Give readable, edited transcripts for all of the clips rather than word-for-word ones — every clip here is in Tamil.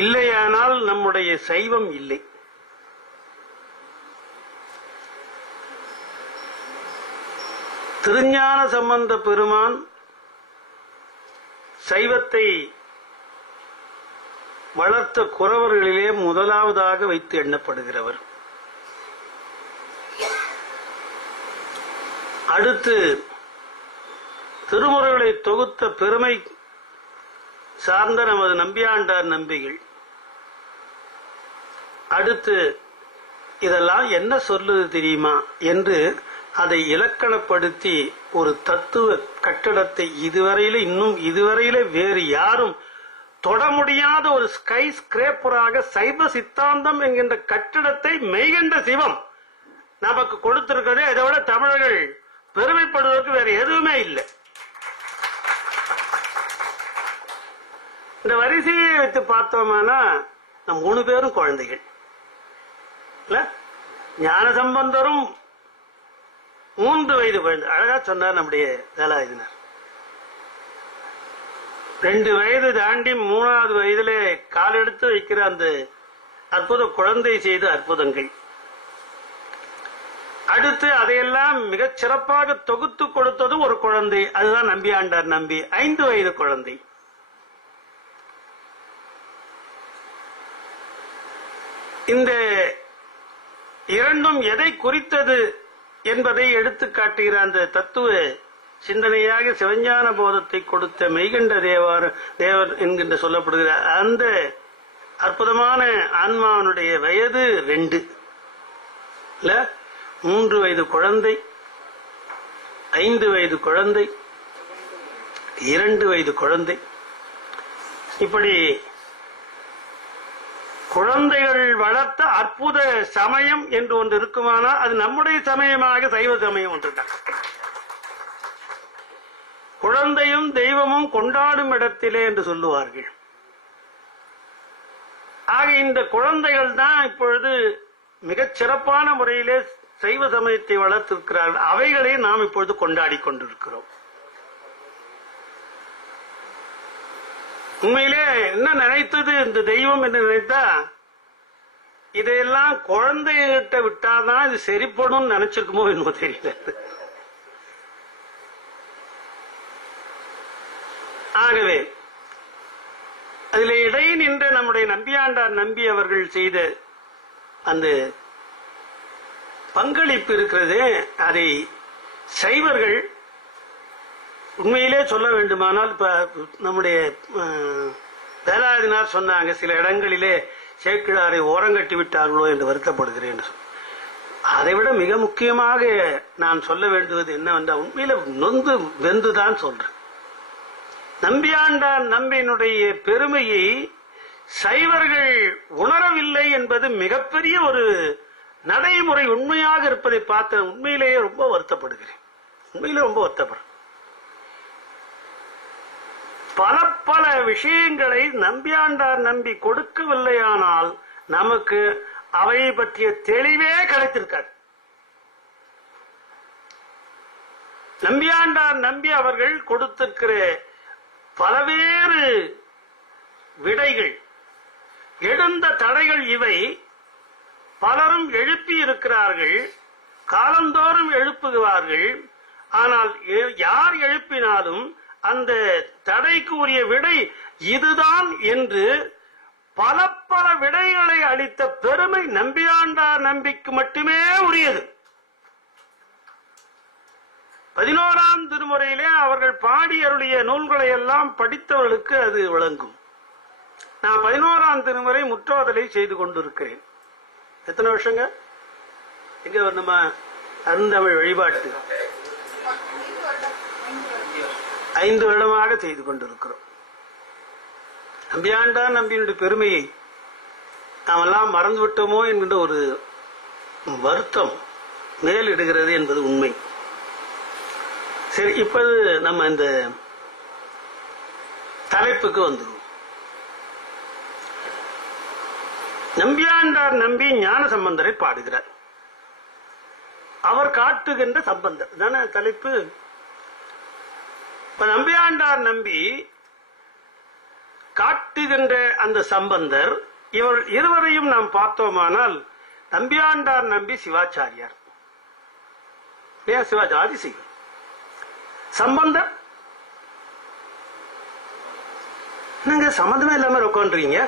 இல்லையானால் நம்முடைய சைவம் இல்லை. திருஞான சம்பந்த பெருமான் சைவத்தை வளர்த்த குறவர்களிலே முதலாவதாக வைத்து எண்ணப்படுகிறவர். அடுத்து திருமுறைகளை தொகுத்த பெருமை சார்ந்த நமது நம்பியாண்டார் நம்பிகள். அடுத்து இதெல்லாம் என்ன சொல்லுது தெரியுமா என்று அதை இலக்கணப்படுத்தி ஒரு தத்துவ கட்டடத்தை இதுவரையில வேறு யாரும் தொட முடியாத ஒரு ஸ்கை ஸ்கிரேப்பராக சைவ சித்தாந்தம் என்கின்ற கட்டிடத்தை மெய்கண்ட சிவம் நமக்கு கொடுத்திருக்கிறது. இதை விட தமிழர்கள் பெருமைப்படுவதற்கு வேற எதுவுமே இல்லை. இந்த வரிசையை வைத்து பார்த்தோம்னா நம் 3 பேரும் குழந்தைகள். ஞானசம்பந்தரும் 3 வயது குழந்தை. அழகா சொன்னார் நம்முடைய வேலாயுதனார். 2 வயது தாண்டி 3வது வயதிலே காலெடுத்து வைக்கிற அந்த அற்புத குழந்தை செய்த அற்புதங்கள். அடுத்து அதையெல்லாம் மிகச் சிறப்பாக தொகுத்து கொடுத்தது ஒரு குழந்தை. அதுதான் நம்பியாண்டார் நம்பி, 5 வயது குழந்தை. இந்த இரண்டும் எதை குறித்தது என்பதை எடுத்து காட்டுகிற அந்த தத்துவ சிந்தனையாக சிவஞான போதத்தை கொடுத்த மெய்கண்ட தேவர் என்கின்ற சொல்லப்படுகிற அந்த அற்புதமான ஆன்மாவனுடைய வயது 2 இல்ல, 3 வயது குழந்தை, 5 வயது குழந்தை, 2 வயது குழந்தை. இப்படி குழந்தைகள் வளர்த்த அற்புத சமயம் என்று ஒன்று இருக்குமானால் அது நம்முடைய சமயமாக சைவ சமயம் ஒன்றுதான். குழந்தையும் தெய்வமும் கொண்டாடும் இடத்திலே என்று சொல்லுவார்கள். ஆக இந்த குழந்தைகள் தான் இப்பொழுது மிகச் சிறப்பான முறையிலே சைவ சமயத்தை வளர்த்திருக்கிறார்கள். அவைகளை நாம் இப்பொழுது கொண்டாடி கொண்டிருக்கிறோம். உண்மையிலே என்ன நினைத்தது இந்த தெய்வம் என்று நினைத்தா, இதையெல்லாம் குழந்தைகிட்ட விட்டாதான் இது சரிப்படும் நினைச்சிருக்குமோ என்னமோ தெரியல. ஆகவே அதில் இடையே நின்ற நம்முடைய நம்பியாண்டார் நம்பி அவர்கள் செய்த அந்த பங்களிப்பு இருக்கிறது. அதை சைவர்கள் உண்மையிலே சொல்ல வேண்டுமானால், இப்ப நம்முடைய வேலாயுதனார் சொன்னாங்க, சில இடங்களிலே சேக்கிழாரை ஓரங்கட்டி விட்டார்களோ என்று வருத்தப்படுகிறேன். அதைவிட மிக முக்கியமாக நான் சொல்ல வேண்டுவது என்னவென்றால், உண்மையில நொந்து வெந்துதான் சொல்றேன். நம்பியாண்டார் நம்பியினுடைய பெருமையை சைவர்கள் உணரவில்லை என்பது மிகப்பெரிய ஒரு நடைமுறை உண்மையாக இருப்பதை பார்த்த உண்மையிலேயே ரொம்ப வருத்தப்படுகிறேன். உண்மையிலே ரொம்ப வருத்தப்படுறேன். பல பல விஷயங்களை நம்பியாண்டார் நம்பி கொடுக்கவில்லையானால் நமக்கு அவை பற்றிய தெளிவே கிடைத்திருக்காது. நம்பியாண்டார் நம்பி அவர்கள் கொடுத்திருக்கிற பலவேறு விடைகள், எழுந்த தடைகள் இவை பலரும் எழுப்பி இருக்கிறார்கள், காலந்தோறும் எழுப்புகிறார்கள். ஆனால் யார் எழுப்பினாலும் அந்த தடைக்கு உரிய விடை இதுதான் என்று பல பல விடைகளை அளித்த பெருமை நம்பியாண்டார் நம்பிக்கு மட்டுமே உரியது. 11ஆம் திருமுறையிலே அவர்கள் பாடி அருளிய நூல்களை எல்லாம் படித்தவர்களுக்கு அது விளங்கும். நான் 11ஆம் திருமுறை முற்றோதலை செய்து கொண்டிருக்கிறேன். எத்தனை வருஷங்க? எங்க நம்ம அருந்தமிழ் வழிபாட்டு 5 வருடமாக செய்து கொண்டிருக்கிறோம். நம்பியாண்டார் நம்பியினுடைய பெருமையை நாமெல்லாம் மறந்துவிட்டோமோ என்கின்ற ஒரு வருத்தம் மேலிடுகிறது என்பது உண்மை. சரி, இப்போது நம்ம இந்த தலைப்புக்கு வந்துடுவோம். நம்பியாண்டார் நம்பி ஞான சம்பந்தரை பாடுகிறார். அவர் காட்டுகின்ற சம்பந்தர் தானே தலைப்பு. இப்ப நம்பியாண்டார் நம்பி காட்டுகின்ற அந்த சம்பந்தர், இவர் இருவரையும் நாம் பார்த்தோமானால் நம்பியாண்டார் நம்பி சிவாச்சாரியார், ஆதிசைவர். சம்பந்தர் நீங்க சம்பந்தமே இல்லாம உட்காந்துறீங்க.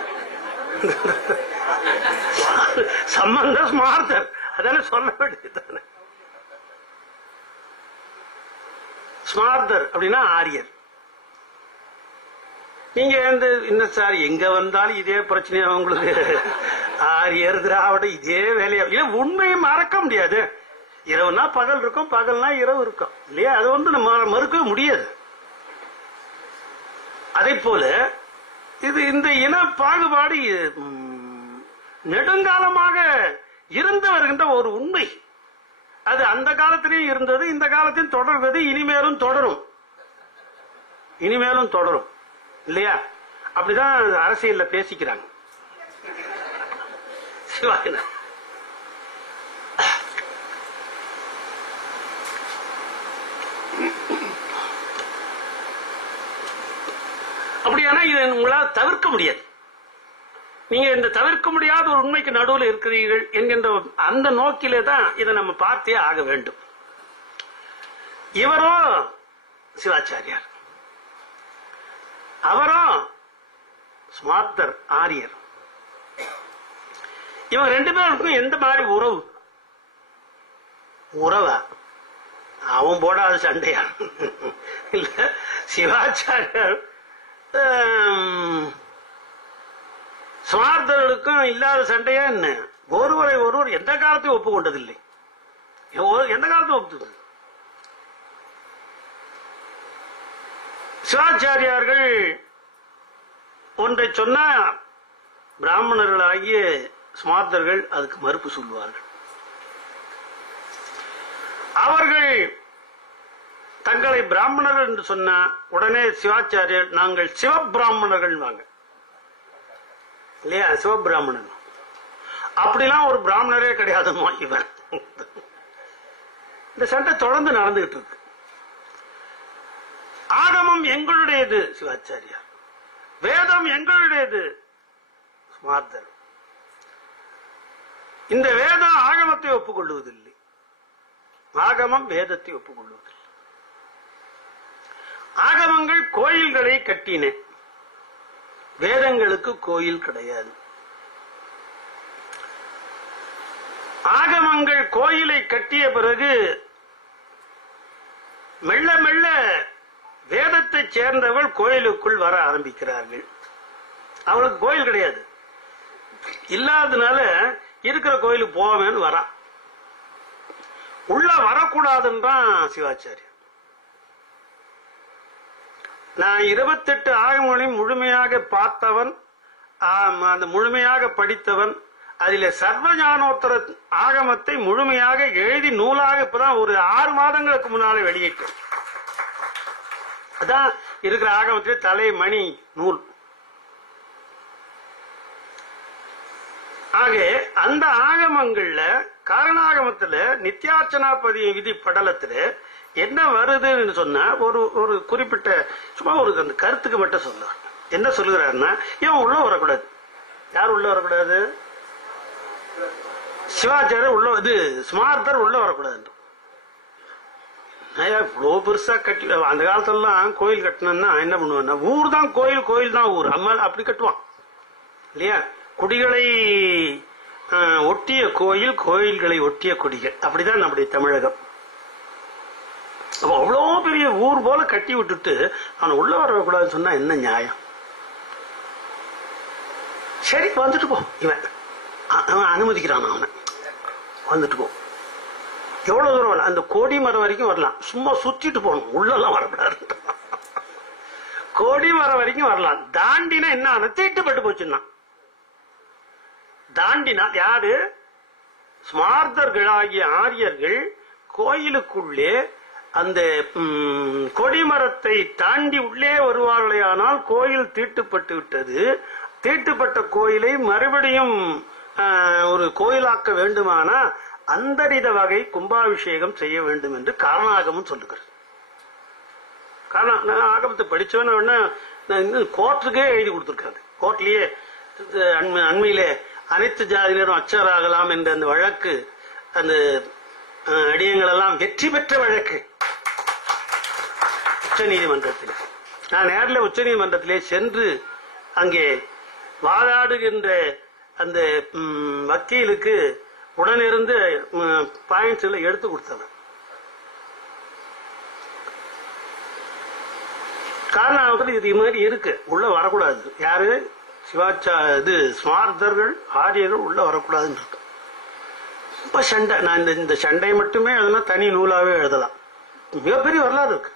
சம்பந்தர் ஸ்மார்த்தர் அதான சொல்ல வேண்டியதானே. ஸ்மார்த்தர் அப்படின்னா ஆரியர். நீங்க என்ன சார் எங்க வந்தாலும் இதே பிரச்சனை உங்களுக்கு, ஆரியர் திராவிட இதே வேலையா இல்ல? உண்மையை மறக்க முடியாது. இரவுனா பகல் இருக்கும், பகல்னா இரவு இருக்கும் இல்லையா? அது நம்ம மறுக்கவே முடியாது. அதே போல இது இந்த இன பாகுபாடு நெடுங்காலமாக இருந்து வருகின்ற ஒரு உண்மை. அது அந்த காலத்திலேயும் இருந்தது, இந்த காலத்திலும் தொடர்ந்தது, இனிமேலும் தொடரும், இனிமேலும் தொடரும் இல்லையா? அப்படிதான் அரசியல்ல பேசிக்கிறாங்க. அப்படியானா இதை உங்களால் தவிர்க்க முடியாது. நீங்க இந்த தவிர்க்க முடியாத ஒரு உண்மைக்கு நடுவில் இருக்கிறீர்கள் என்கின்ற அந்த நோக்கிலே தான் இதை நம்ம பார்த்தே ஆக வேண்டும். இவரோ சிவாச்சாரியார், அவரோ ஸ்மார்த்தர் ஆரியர். இவங்க ரெண்டு பேருக்கும் எந்த மாதிரி உறவு? உறவா? அவன் போடாத சண்டையா? இல்ல, சிவாச்சாரியார் ஸ்மார்த்தர்களுக்கும் இல்லாத சண்டையா என்ன? ஒருவரை ஒருவர் எந்த காலத்தையும் ஒப்புக்கொண்டதில்லை, எந்த காலத்தையும் ஒப்புக்கொண்டது. சிவாச்சாரியார்கள் ஒன்றை சொன்னா பிராமணர்களாகிய ஸ்மார்த்தர்கள் அதுக்கு மறுப்பு சொல்லுவார்கள். அவர்கள் தங்களை பிராமணர்கள் என்று சொன்னா உடனே சிவாச்சாரியர் நாங்கள் சிவபிராமணர்கள் வாங்க இல்லையா? சிவபிராமணன் அப்படிலாம் ஒரு பிராமணரே கிடையாதுமா இவன். இந்த சண்டை தொடர்ந்து நடந்துகிட்டு இருக்கு. ஆகமம் எங்களுடையது சிவாச்சாரியார், வேதம் எங்களுடையது ஸ்மார்த்தர். இந்த வேதம் ஆகமத்தை ஒப்புக்கொள்வதில்லை, ஆகமம் வேதத்தை ஒப்புக்கொள்வதில்லை. ஆகமங்கள் கோயில்களை கட்டின, வேதங்களுக்கு கோயில் கிடையாது. ஆகமங்கள் கோயிலை கட்டிய பிறகு மெல்ல மெல்ல வேதத்தை சேர்ந்தவள் கோயிலுக்குள் வர ஆரம்பிக்கிறார்கள். அவளுக்கு கோயில் கிடையாது, இல்லாததுனால இருக்கிற கோயிலுக்கு போவேன்னு வரா. உள்ள வரக்கூடாதுன்றான் சிவாச்சாரியர். நான் 28 ஆகமங்களையும் முழுமையாக பார்த்தவன், அந்த முழுமையாக படித்தவன். அதில் சர்வஞானோத்தர ஆகமத்தை முழுமையாக எழுதி நூலாக இப்பதான் ஒரு 6 மாதங்களுக்கு முன்னாலே வெளியிட்டேன். அதான் இருக்கிற ஆகமத்திலே தலைமணி நூல். ஆக அந்த ஆகமங்கள்ல காரணாகமத்துல நித்யார்ச்சனாபதி விதி படலத்துல என்ன வருதுன்னு சொன்னா ஒரு குறிப்பிட்ட சும்மா ஒரு அந்த கருத்துக்கு மட்டும் சொல்லுவார். என்ன சொல்லுகிறாருன்னா, இவன் உள்ள வரக்கூடாது. யார் உள்ள வரக்கூடாது? சிவாச்சாரியர் உள்ள, இது ஸ்மார்த்தர் உள்ள வரக்கூடாது. இவ்வளவு பெருசா கட்டி அந்த காலத்துலாம் கோயில் கட்டணும்னா என்ன பண்ணுவான்னா, ஊர் தான் கோயில், கோயில் தான் ஊர், அம்மா அப்படி கட்டுவான் இல்லையா? குடிகளை ஒட்டிய கோயில், கோயில்களை ஒட்டிய குடிகள், அப்படிதான் நம்முடைய தமிழகம். அவ்வளோ பெரிய ஊர் போல கட்டி விட்டுட்டு அவனை உள்ள வரக்கூடாதுன்னு சொன்னா என்ன நியாயம்? சரி வந்துட்டு போ, இவன் அனுமதிக்கிறான், அவனை வந்துட்டு போ. எவ்வளவு தூரம் வரலாம்? அந்த கோடி மரம் வரைக்கும் வரலாம், சும்மா சுத்திட்டு போகணும், உள்ளெல்லாம் வரக்கூடாது. கோடி மரம் வரைக்கும் வரலாம், தாண்டினா என்ன ஆன? தீட்டுப்பட்டு போச்சுன்னா. தாண்டினா யாரு? ஸ்மார்த்தர்களாகிய ஆரியர்கள் கோயிலுக்குள்ளே அந்த கொடிமரத்தை தாண்டி உள்ளே வருவார்களே, ஆனால் கோயில் தீட்டுப்பட்டு விட்டது. தீட்டுப்பட்ட கோயிலை மறுபடியும் ஒரு கோயிலாக்க வேண்டுமானா அந்தரித வகை கும்பாபிஷேகம் செய்ய வேண்டும் என்று காரணாகமம் சொல்லுகிறது. ஆகமத்தை படிச்சவன கோர்ட்டுக்கே எழுதி கொடுத்திருக்காங்க. கோர்ட்லயே அண்மையிலே அனைத்து ஜாதியினரும் அச்சராகலாம் என்ற அந்த வழக்கு, அந்த அடியங்கள் எல்லாம் வெற்றி பெற்ற வழக்கு உச்ச நீதிமன்றத்தில். நான் நேரில் உச்ச நீதிமன்றத்திலே சென்று அங்கே வாதாடுகின்ற அந்த வக்கீலுக்கு உடனிருந்து பாயிண்ட்ஸ் எல்லாம் எடுத்து கொடுத்தவன். காரணம் இது மாதிரி இருக்கு, உள்ள வரக்கூடாது. யாரு இது ஸ்மார்த்தர்கள் ஆரியர்கள் உள்ள வரக்கூடாதுன்னு இருக்கு. ரொம்ப சண்டை. நான் இந்த சண்டை மட்டுமே எழுதுனா தனி நூலாவே எழுதலாம். மிகப்பெரிய வரலாறு இருக்கு,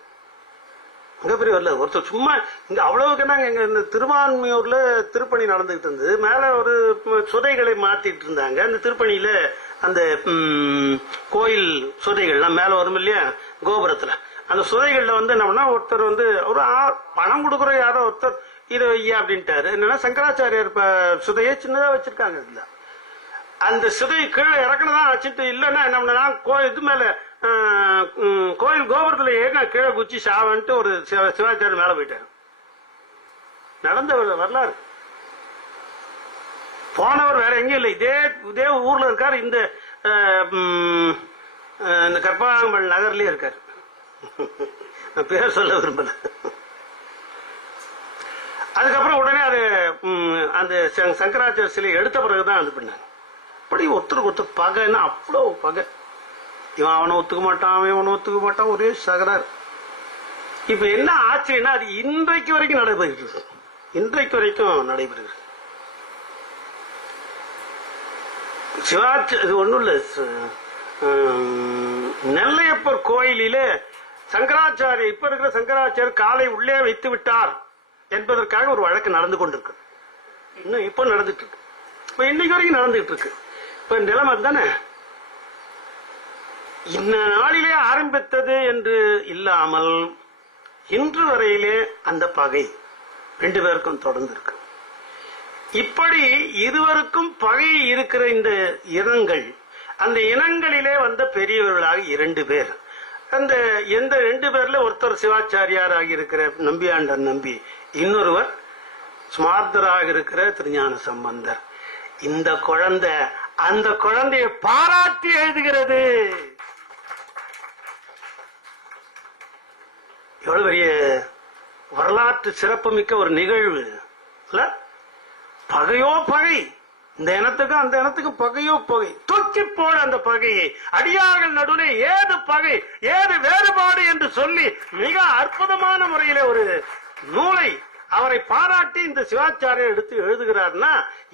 மிகப்பெரிய வரலாறு. ஒருத்தர் சும்மா இங்க அவ்வளவுக்கு நாங்க எங்க இந்த திருவான்மையூர்ல திருப்பணி நடந்துகிட்டு இருந்தது. மேல ஒரு சுதைகளை மாத்திட்டு இருந்தாங்க. அந்த திருப்பணியில அந்த கோயில் சுதைகள்லாம் மேல வரும் இல்லையா கோபுரத்துல, அந்த சுதைகள்ல என்ன பண்ணா ஒருத்தர் ஒரு பணம் கொடுக்குற யாரோ ஒருத்தர் இதை வையா அப்படின்ட்டாரு. என்னன்னா சங்கராச்சாரியார் சுதையை சின்னதா வச்சிருக்காங்க. இதுல அந்த சுதை கீழே இறக்கணுதான் வச்சுட்டு இல்லைன்னா என்ன பண்ணா இது மேல கோயில் கோபுரத்துல ஏறினா கீழே குச்சி சாவன்ட்டு ஒரு சிவாச்சாரியர் மேல போயிட்டாரு. நடந்த வரலாறு. போனவர் வேற எங்கேயும் இல்லை, இதே ஊர்ல இருக்காரு. இந்த கற்பகாம்பல் நகர்லயே இருக்காரு. நான் பேர் சொல்ல விரும்பல. அதுக்கப்புறம் உடனே அது அந்த சங்கராச்சாரிய சிலை எடுத்த பிறகுதான் அது பண்ணாங்க. அப்படி ஒருத்தருக்கு ஒருத்தர் பகைன்னா அவ்வளவு பகை. இவன் அவனை ஒத்துக்க மாட்டான், அவனை ஒத்துக்க மாட்டான், ஒரே சகரார். இப்ப என்ன ஆச்சுன்னா அது இன்றைக்கு வரைக்கும் நடைபெறுகிறது. இன்றைக்கு வரைக்கும் நடைபெறுகிறது. இது ஒண்ணும் இல்ல, நெல்லையப்பர் கோயிலிலே சங்கராச்சாரிய இப்ப இருக்கிற சங்கராச்சாரியர் காலை உள்ளே வைத்து விட்டார் என்பதற்காக ஒரு வழக்கு நடந்து கொண்டிருக்கு. இன்னும் இப்ப நடந்துட்டு இருக்கு. இப்ப இன்னைக்கு வரைக்கும் நடந்துட்டு இருக்கு. இப்ப நிலைமை தானே. இந்த நாளிலே ஆரம்பித்தது என்று இல்லாமல் இன்று வரையிலே அந்த பகை ரெண்டு பேருக்கும் தொடர்ந்து இருக்கு. இப்படி இருவருக்கும் பகை இருக்கிற இந்த இனங்கள், அந்த இனங்களிலே வந்த பெரியவர்களாக இரண்டு பேர். அந்த எந்த ரெண்டு பேர்ல ஒருத்தர் சிவாச்சாரியார் ஆகியிருக்கிற நம்பியாண்டார் நம்பி, இன்னொருவர் ஸ்மார்த்தராக இருக்கிற திருஞான சம்பந்தர். இந்த குழந்தை அந்த குழந்தையை பாராட்டி எழுதுகிறது. எவ்வளவு பெரிய வரலாற்று சிறப்புமிக்க ஒரு நிகழ்வு இல்ல? பகையோ பகை, இந்த இனத்துக்கும் அந்த இனத்துக்கும் பகையோ பகை. தூக்கி போட அந்த பகையை. அடியார்கள் நடுவே ஏது பகை ஏது வேறுபாடு என்று சொல்லி மிக அற்புதமான முறையில ஒரு நூலை அவரை பாராட்டி இந்த சிவாச்சாரியர் எடுத்து எழுதுகிறார்னா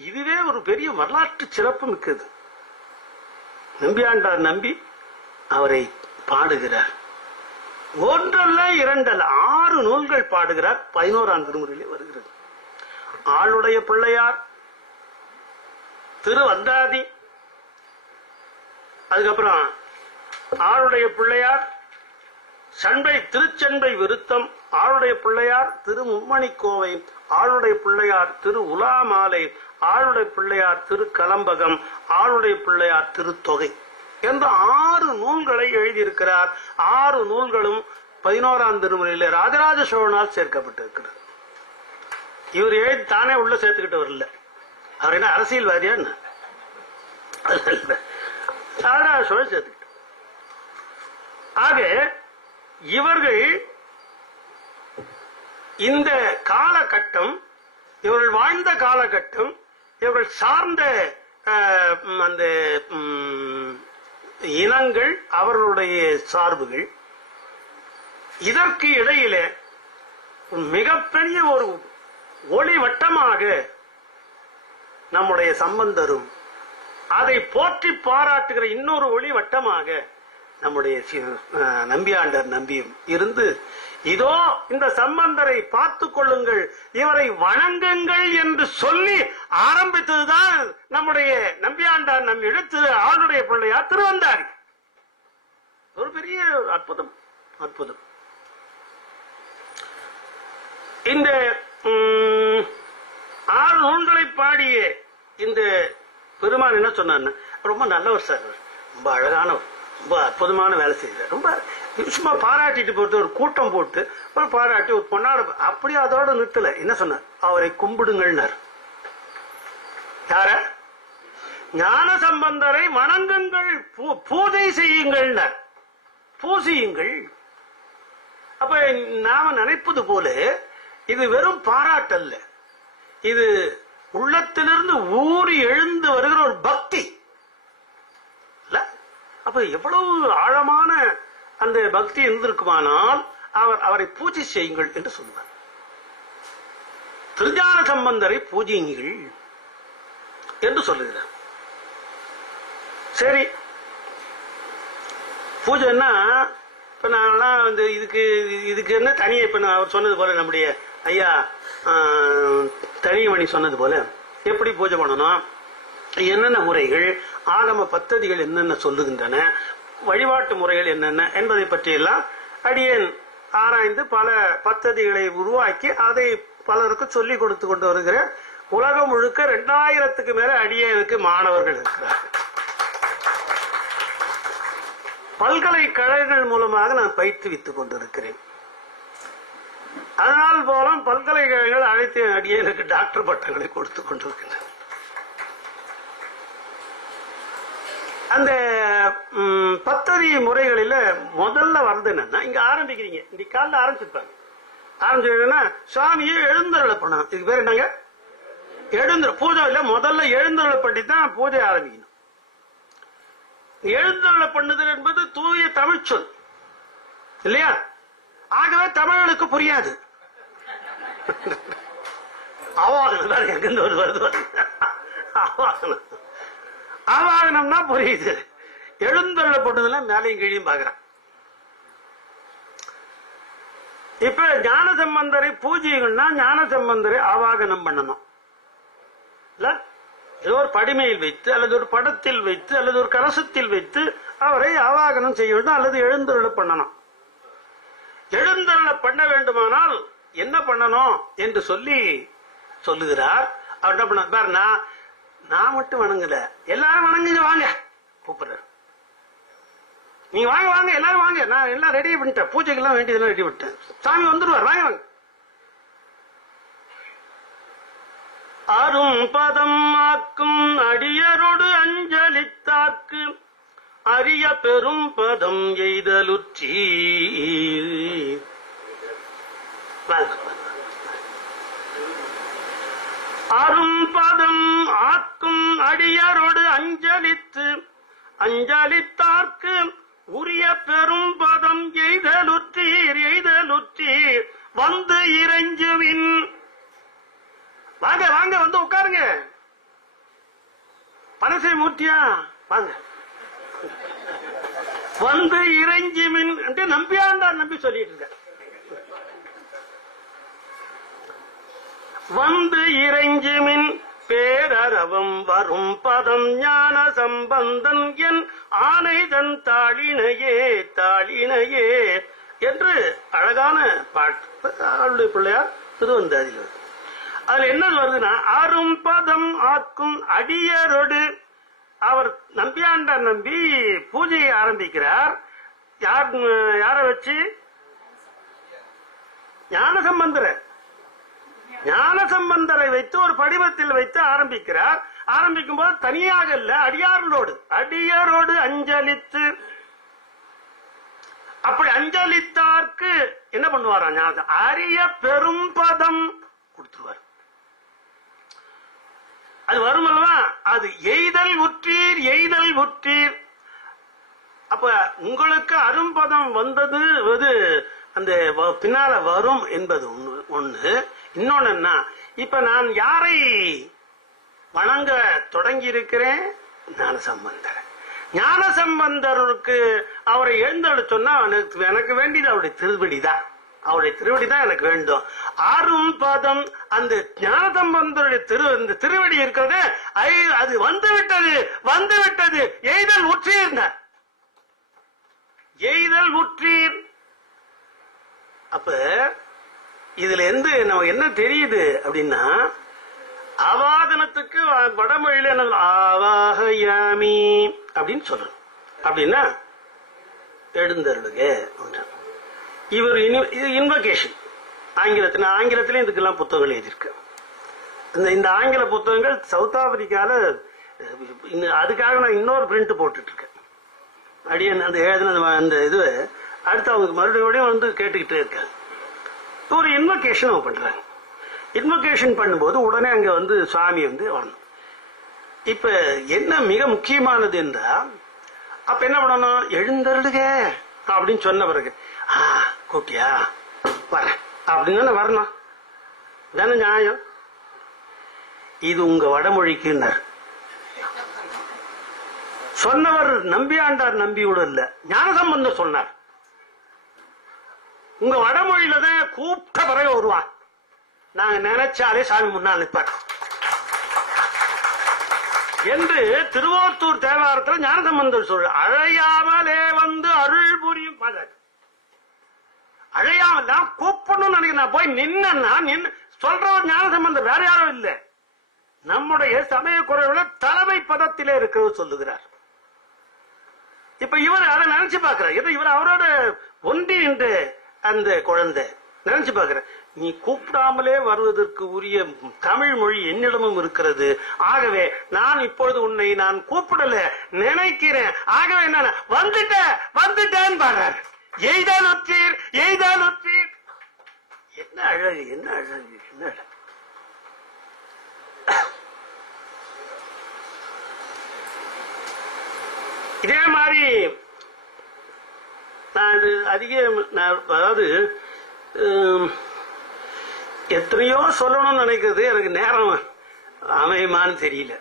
இதுவே ஒரு பெரிய வரலாற்று சிறப்பு மிக்கது. நம்பியாண்டார் நம்பி அவரை பாடுகிறார். ஒன்றல்ல இரண்டல்ல 6 நூல்கள் பாடுகிறார். 11ஆம் திருமுறையிலே வருகிறது. ஆளுடைய பிள்ளையார், திருவந்தாதி, அதுக்கப்புறம் ஆளுடைய பிள்ளையார் சண்பை திருச்சண்பை விருத்தம், ஆளுடைய பிள்ளையார் திரு மும்மணிக்கோவை, ஆளுடைய பிள்ளையார் திரு உலாமாலை, ஆளுடைய பிள்ளையார் திரு கலம்பகம், ஆளுடைய பிள்ளையார் திருத்தொகை என்று 6 நூல்களை எழுதியிருக்கிறார். 6 நூல்களும் 11ஆம் திருமுறையிலே ராஜராஜ சோழனால் சேர்க்கப்பட்டிருக்கிறது. இவர் எழுதி தானே உள்ள சேர்த்துக்கிட்டவர் இல்ல. அவர் என்ன அரசியல்வாதியா? ராஜராஜ சோழன் சேர்த்துக்கிட்ட. ஆக இவர்கள் இந்த காலகட்டம், இவர்கள் வாழ்ந்த காலகட்டம், இவர்கள் சார்ந்த அந்த இனங்கள், அவர்களுடைய சார்புகள், இதற்கு இடையிலே மிகப்பெரிய ஒரு ஒளி வட்டமாக நம்முடைய சம்பந்தரும், அதை போற்றி பாராட்டுகிற இன்னொரு ஒளி வட்டமாக நம்முடைய நம்பியாண்டர் நம்பியும் இருந்து, இதோ இந்த சம்பந்தரை பார்த்துக் கொள்ளுங்கள், இவரை வணங்குங்கள் என்று சொல்லி ஆரம்பித்ததுதான் நம்முடைய நம்பியாண்டார் நம்பி திரு ஆளுடைய பிள்ளையார் திருவந்தாரி. ஒரு பெரிய அற்புதம், அற்புதம். இந்த 6 நூல்களை பாடிய இந்த பெருமான் என்ன சொன்னார்? ரொம்ப நல்லவர் சார், ரொம்ப அழகானவர், ரொம்ப அற்புதமான வேலை செய்கிறார், ரொம்ப சும்மா பாராட்டிட்டு போட்டு ஒரு கூட்டம் போட்டு ஒரு பாராட்டி ஒரு பொன்னாட அப்படி அதோட நிறுத்தல. என்ன சொன்னார்? அவரை கும்பிடுங்கள்னார். யார? ஞான சம்பந்தரை வணங்குங்கள், பூஜை செய்யுங்கள், பூசியுங்கள். அப்ப நாம நினைப்பது போல இது வெறும் பாராட்டல்ல, இது உள்ளத்திலிருந்து ஊறி எழுந்து வருகிற ஒரு பக்தி. அப்ப எவ்வளவு ஆழமான அந்த பக்தி இருந்திருக்குமானால் அவரை பூஜை செய்யுங்கள் என்று சொல்வார். திருஞான சம்பந்தரை பூஜையுங்கள் என்று சொல்லுகிறார். சரி, பூஜைன்னா இப்ப நான் வந்து இதுக்கு என்ன தனியா இப்ப நான் அவர் சொன்னது போல நம்முடைய ஐயா தனியமணி சொன்னது போல எப்படி பூஜை பண்ணணும், என்னென்ன முறைகள், ஆகம பத்ததிகள் என்னென்ன சொல்லுகின்றன, வழிபாட்டு முறைகள் என்னென்ன என்பதை பற்றியெல்லாம் அடியேன் ஆராய்ந்து பல பத்ததிகளை உருவாக்கி அதை பலருக்கு சொல்லிக் கொடுத்து கொண்டு வருகிற உலகம் முழுக்க 2000க்கு மேல அடியேனுக்கு மாணவர்கள் இருக்கிறார்கள். பல்கலைக்கழகங்கள் மூலமாக நான் பயிற்றுவித்துக் கொண்டிருக்கிறேன். அதனால் போல பல்கலைக்கழகங்கள் அழைத்து அடியேனுக்கு டாக்டர் பட்டங்களை கொடுத்துக் கொண்டிருக்கின்றன. அந்த பத்ததி முறைகளில முதல்ல வருது என்னன்னா, இங்க ஆரம்பிக்கிறீங்க, இந்த காலில் ஆரம்பிச்சிருப்பாங்க. ஆரம்பிச்சீங்கன்னா சுவாமியை எழுந்தருளை பண்ணணும். இதுக்கு பேர் என்னங்க? எழுந்தருள். பூஜை இல்ல, முதல்ல எழுந்தருளை பண்ணி தான் பூஜை ஆரம்பிக்கணும். எழுந்தருளை பண்ணுதல் என்பது தூய தமிழ் சொல் இல்லையா? ஆகவே தமிழனுக்கு புரியாது. ஆவாகனம் எங்கிருந்து வருது? ஆவாகனம். ஆவாகனம்னா புரியுது. எழுந்தருளை பண்ணுதல் மேலையும் கீழையும் பாக்குறான். இப்ப ஞான சம்பந்தரை பூஜைகள்னா ஞான சம்பந்தரை ஆவாகனம் பண்ணணும். ஏதோ ஒரு படிமையில் வைத்து அல்லது ஒரு படத்தில் வைத்து அல்லது ஒரு கலசத்தில் வைத்து அவரை ஆவாகனம் செய்ய வேண்டும் அல்லது எழுந்தருளை பண்ணணும். எழுந்தருளை பண்ண வேண்டுமானால் என்ன பண்ணணும் என்று சொல்லுகிறார். அவர் என்ன பண்ண பாரு, நான் மட்டும் வணங்கல, எல்லாரும் வணங்குங்க, வாங்க கூப்பிடுறாரு. நீங்க வாங்க வாங்க எல்லாரும் வாங்க, நான் எல்லாம் ரெடி பண்ணிட்டேன், பூஜைக்கெல்லாம் வேண்டியதெல்லாம் ரெடி பண்ணிட்டேன், சாமி வந்துருவார், வாங்க வாங்க. அரும் பதம் ஆக்கும் அடியரோடு அஞ்சலித்தாக்கு அரிய பெரும் பதம் எய்தலுற்றி. அரும் பதம் ஆக்கும் அடியரோடு அஞ்சலித்தார்க்கு உரிய பெரும் பதம் எய்தலுற்றீர் வந்து இறைஞ்சுவின். வாங்க வாங்க வந்து உட்காருங்க. பனசை மூர்த்தியா வாங்க வந்து இறைஞ்சுமின் என்று நம்பியாண்டார் நம்பி சொல்லிட்டு இருக்க. வந்து இறைஞ்சுமின் பேரரவம் வரும் பதம் ஞான சம்பந்தன் என் ஆனைதன் தாளினையே என்று அழகான பாட்டு அவருடைய பிள்ளையார் திருவந்தாதியில். அதுல என்ன வருதுன்னா, அரும் பதம் ஆக்கும் அடியரோடு அவர் நம்பியாண்டார் நம்பி பூஜையை ஆரம்பிக்கிறார். யார வச்சு? ஞான சம்பந்தரை வைத்து ஒரு படிவத்தில் வைத்து ஆரம்பிக்கிறார். ஆரம்பிக்கும் போது தனியாக இல்ல, அடியாரோடு அஞ்சலித்து. அப்படி அஞ்சலித்தார்க்கு என்ன பண்ணுவாரா? ஞானம் அரிய பெரும் பதம் கொடுத்துருவார். அது வரும் அல்லவா? அது எய்தல் உற்றீர். அப்ப உங்களுக்கு அரும்பதம் வந்தது அந்த பின்னால வரும் என்பது ஒண்ணு. இன்னொன்னு என்ன, இப்ப நான் யாரை வணங்க தொடங்கி இருக்கிறேன்? ஞான சம்பந்தருக்கு அவரை எழுந்தெழு சொன்னா எனக்கு வேண்டியது அவருடைய திருவடி தான் எனக்கு வேண்டும். ஆறும் பதம் அந்த ஞான சம்பந்தருடைய திருவடி இருக்கிறது, அது வந்துவிட்டது எய்தல் உற்றீர். அப்ப இதுல நம்ம என்ன தெரியுது அப்படின்னா, ஆவாகனத்துக்கு வடமொழியில ஆவாகயாமி அப்படின்னு சொல்லணும். அப்படின்னா எழுந்தருளுக. இவர் இன்வகேஷன் ஆங்கிலத்திலே இதுக்கெல்லாம் புத்தகங்கள் எழுதியிருக்கு. இந்த ஆங்கில புத்தகங்கள் சவுத் ஆப்பிரிக்கால அதுக்காக நான் இன்னொரு பிரிண்ட் போட்டுட்டு இருக்கேன். அடியன் அந்த எழுதின அந்த இது அடுத்து அவங்க மறுபடியும் வந்து கேட்டுக்கிட்டே இருக்காங்க. ஒரு இன்வகேஷன் அவங்க பண்றாங்க. இன்வகேஷன் பண்ணும்போது உடனே அங்க வந்து சுவாமி வந்து வரணும். இப்ப என்ன மிக முக்கியமானது என்றா, அப்ப என்ன பண்ணணும், எழுந்தருளுக அப்படின்னு சொன்ன பிறகு கூட்டியா வர அப்படின்னு தானே வரணும், தானே நியாயம். இது உங்க வடமொழிக்குன்னார். சொன்னவர் நம்பியாண்டார் நம்பியோட இல்ல, ஞானசம்பந்தர் சொன்னார். உங்க வடமொழியில தான் கூப்பிட்ட பிறகு வருவான், நாங்க நினைச்சாலே சாமி முன்னால் நிற்பார் என்று திருவோத்தூர் தேவாரத்தில் ஞானசம்பந்தர் சொல்ற. அழையாமலே வந்து அருள் புரியும் பதர். அழையாமல் நான் கூப்பிடணும்னு நினைக்கிறேன். நான் போய் நின்னா சொல்றவர் ஞானசம்பந்தர், வேற யாரும் இல்லை. நம்முடைய சமய குறைவுல தலைமை பதத்திலே இருக்கிறது சொல்லுகிறார். இப்ப இவர் அதை நினைச்சு பார்க்கிறார். இவர் அவரோட ஒன்றி என்று அந்த குழந்தை நினைச்சு பார்க்கிற, நீ கூப்பிடாமலே வருவதற்கு உரிய தமிழ் மொழி என்னிடமும் இருக்கிறது. ஆகவே நான் இப்பொழுது உன்னை நான் கூப்பிடல நினைக்கிறேன். ஆகவே என்ன வந்துட்டேன் பாடுறார். எய்தாலுற்றீர் எய்தாலுற்றீர். என்ன அழகு, என்ன அழகு, என்ன அழகு. இதே மாதிரி நான் இது அதாவது எத்தனையோ சொல்லணும்னு நினைக்கிறது, எனக்கு நேரம் அமையுமான்னு தெரியல.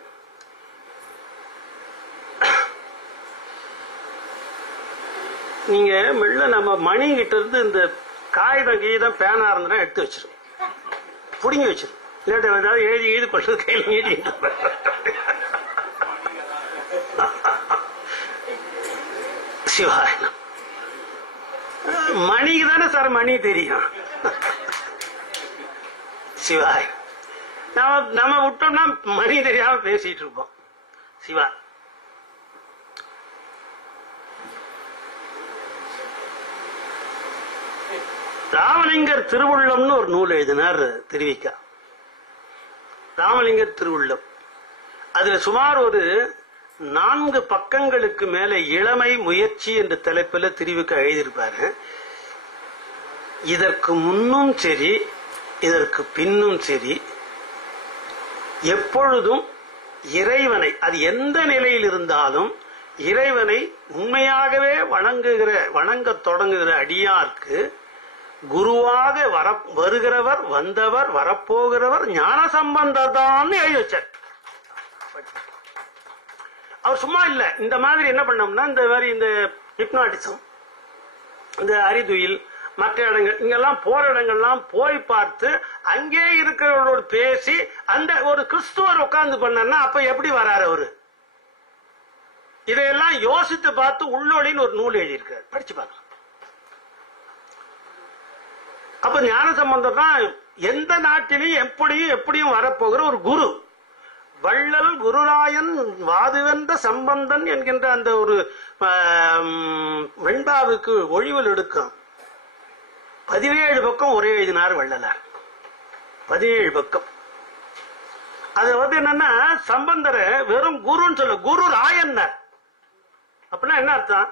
நீங்க மெல்ல நம்ம மணி கிட்ட இருந்து இந்த காகிதம் கீதம் பேனா இருந்தா எடுத்து வச்சிரும், புடிங்கி வச்சிரும். இல்லாட்ட ஏதாவது எழுதி கொண்டு கையில் எழுதி சிவாயனம். மணிக்கு தானே சார் மணி தெரியும். சிவாய் நம்ம விட்டோம்னா மணி தெரியாம பேசிட்டு இருப்போம். சிவா ராமலிங்கர் திருவுள்ளம்னு ஒரு நூல் எழுதினார் திருவிக்கா. ராமலிங்கர் திருவுள்ளம், அதுல சுமார் ஒரு 4 பக்கங்களுக்கு மேல இளமை முயற்சி என்ற தலைப்பில் திருவிக்கா எழுதியிருப்பாரு. இதற்கு முன்னும் சரி இதற்கு பின்னும் சரி எப்பொழுதும் இறைவனை, அது எந்த நிலையில் இருந்தாலும் இறைவனை உண்மையாகவே வணங்க தொடங்குகிற அடியார்க்கு குருவாக வருகிறவர், வந்தவர், வரப்போகிறவர் ஞானசம்பந்தர் தான் எழுதி வச்சார். அவர் சும்மா இல்ல. இந்த மாதிரி என்ன பண்ணோம்னா, இந்த மாதிரி இந்த ஹிப்னாட்டிசம், இந்த அறிதுயில், மற்ற இடங்கள், இங்கெல்லாம் போற இடங்கள்லாம் போய் பார்த்து அங்கே இருக்கிறவர்களோடு பேசி அந்த ஒரு கிறிஸ்துவர் உட்கார்ந்து பண்ணா அப்ப எப்படி வராரு அவரு? இதையெல்லாம் யோசித்து பார்த்து உள்ளொளின்னு ஒரு நூல் எழுதியிருக்காரு, படிச்சு பார்க்கலாம். அப்ப ஞானசம்பந்தர் தான் எந்த நாட்டிலையும் எப்படியும் வரப்போகிற ஒரு குரு. வள்ளல் குருராயன் வாதுவென்ற சம்பந்தன் என்கின்ற அந்த ஒரு வெண்பாவுக்கு ஒழிவில் எடுக்கும் 17 பக்கம் ஒரே எழுதினார் வள்ளலார். 17 பக்கம். அது வந்து என்னன்னா, சம்பந்தரை வெறும் குருன்னு சொல்ல, குரு ராயன். அப்படின்னா என்ன அர்த்தம்?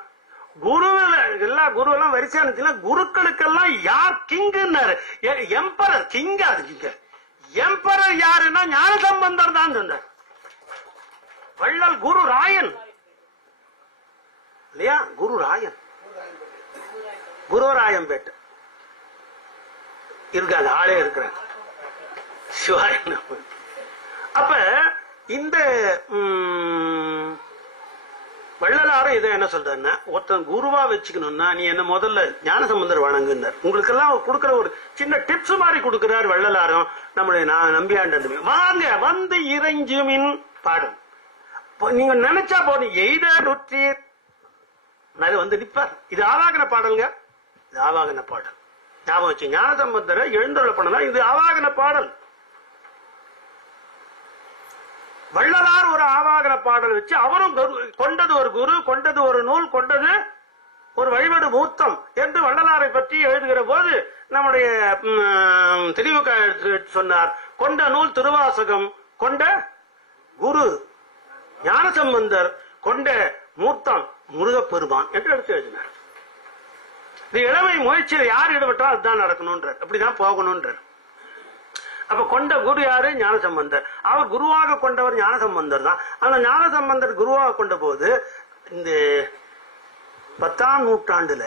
குரு எல்லா குரு எல்லாம் வரிசையா இருந்துச்சுன்னா குருக்களுக்கெல்லாம் யார் கிங்குன்னாரு? Emperor king. அது கிங்க எம்பரர் யாருன்னா ஞானசம்பந்தர் தான் சொன்னார். வள்ளல் குரு ராயன் இல்லையா? குரு ராயன், குருராயம்பேட்டை இருக்காங்க, ஆளே இருக்கிறாங்க. சிவாயன். அப்ப இந்த வள்ளலாரும் இதை என்ன சொல்றாருன்னா, ஒருத்தன் குருவா வச்சுக்கணும்னா நீ என்ன முதல்ல ஞானசம்பந்தர் வணங்குன்னார். உங்களுக்கு எல்லாம் கொடுக்கிற ஒரு சின்ன டிப்ஸ் மாதிரி கொடுக்கிறார் வள்ளலாரும். நம்முடைய நம்பியாண்ட வாங்க வந்து இறைஞ்சுமின் பாடும். நீங்க நினைச்சா போதும், எய்தீர் வந்து நிற்பார். இது ஆவாகன பாடல்ங்க, இது ஆவாகன பாடல். ஞாபகம் வச்சு, ஞானசம்பந்தரை எழுந்தருள பண்ணா இது ஆவாகன பாடல். வள்ளலார் ஒரு ஆவாகன பாடல் வச்சு அவரும் கொண்டது ஒரு குரு, கொண்டது ஒரு நூல், கொண்டது ஒரு வழிபடு மூர்த்தம் என்று வள்ளலாரை பற்றி எழுதுகிற போது நம்முடைய தெளிவுக்க சொன்னார். கொண்ட நூல் திருவாசகம், கொண்ட குரு ஞானசம்பந்தர், கொண்ட மூர்த்தம் முருகப்பெருமான் என்று எடுத்து எழுதினார். இது இளமை முயற்சியில் யார் ஈடுபட்டால் அதுதான் நடக்கணும்ன்றார், அப்படிதான் போகணும்ன்றார். அப்ப கொண்ட குரு யாரு? ஞானசம்பந்தர். அவர் குருவாக கொண்டவர் ஞானசம்பந்தர் தான். அந்த ஞானசம்பந்தர் குருவாக கொண்ட போது இந்த 10ஆம் நூற்றாண்டுல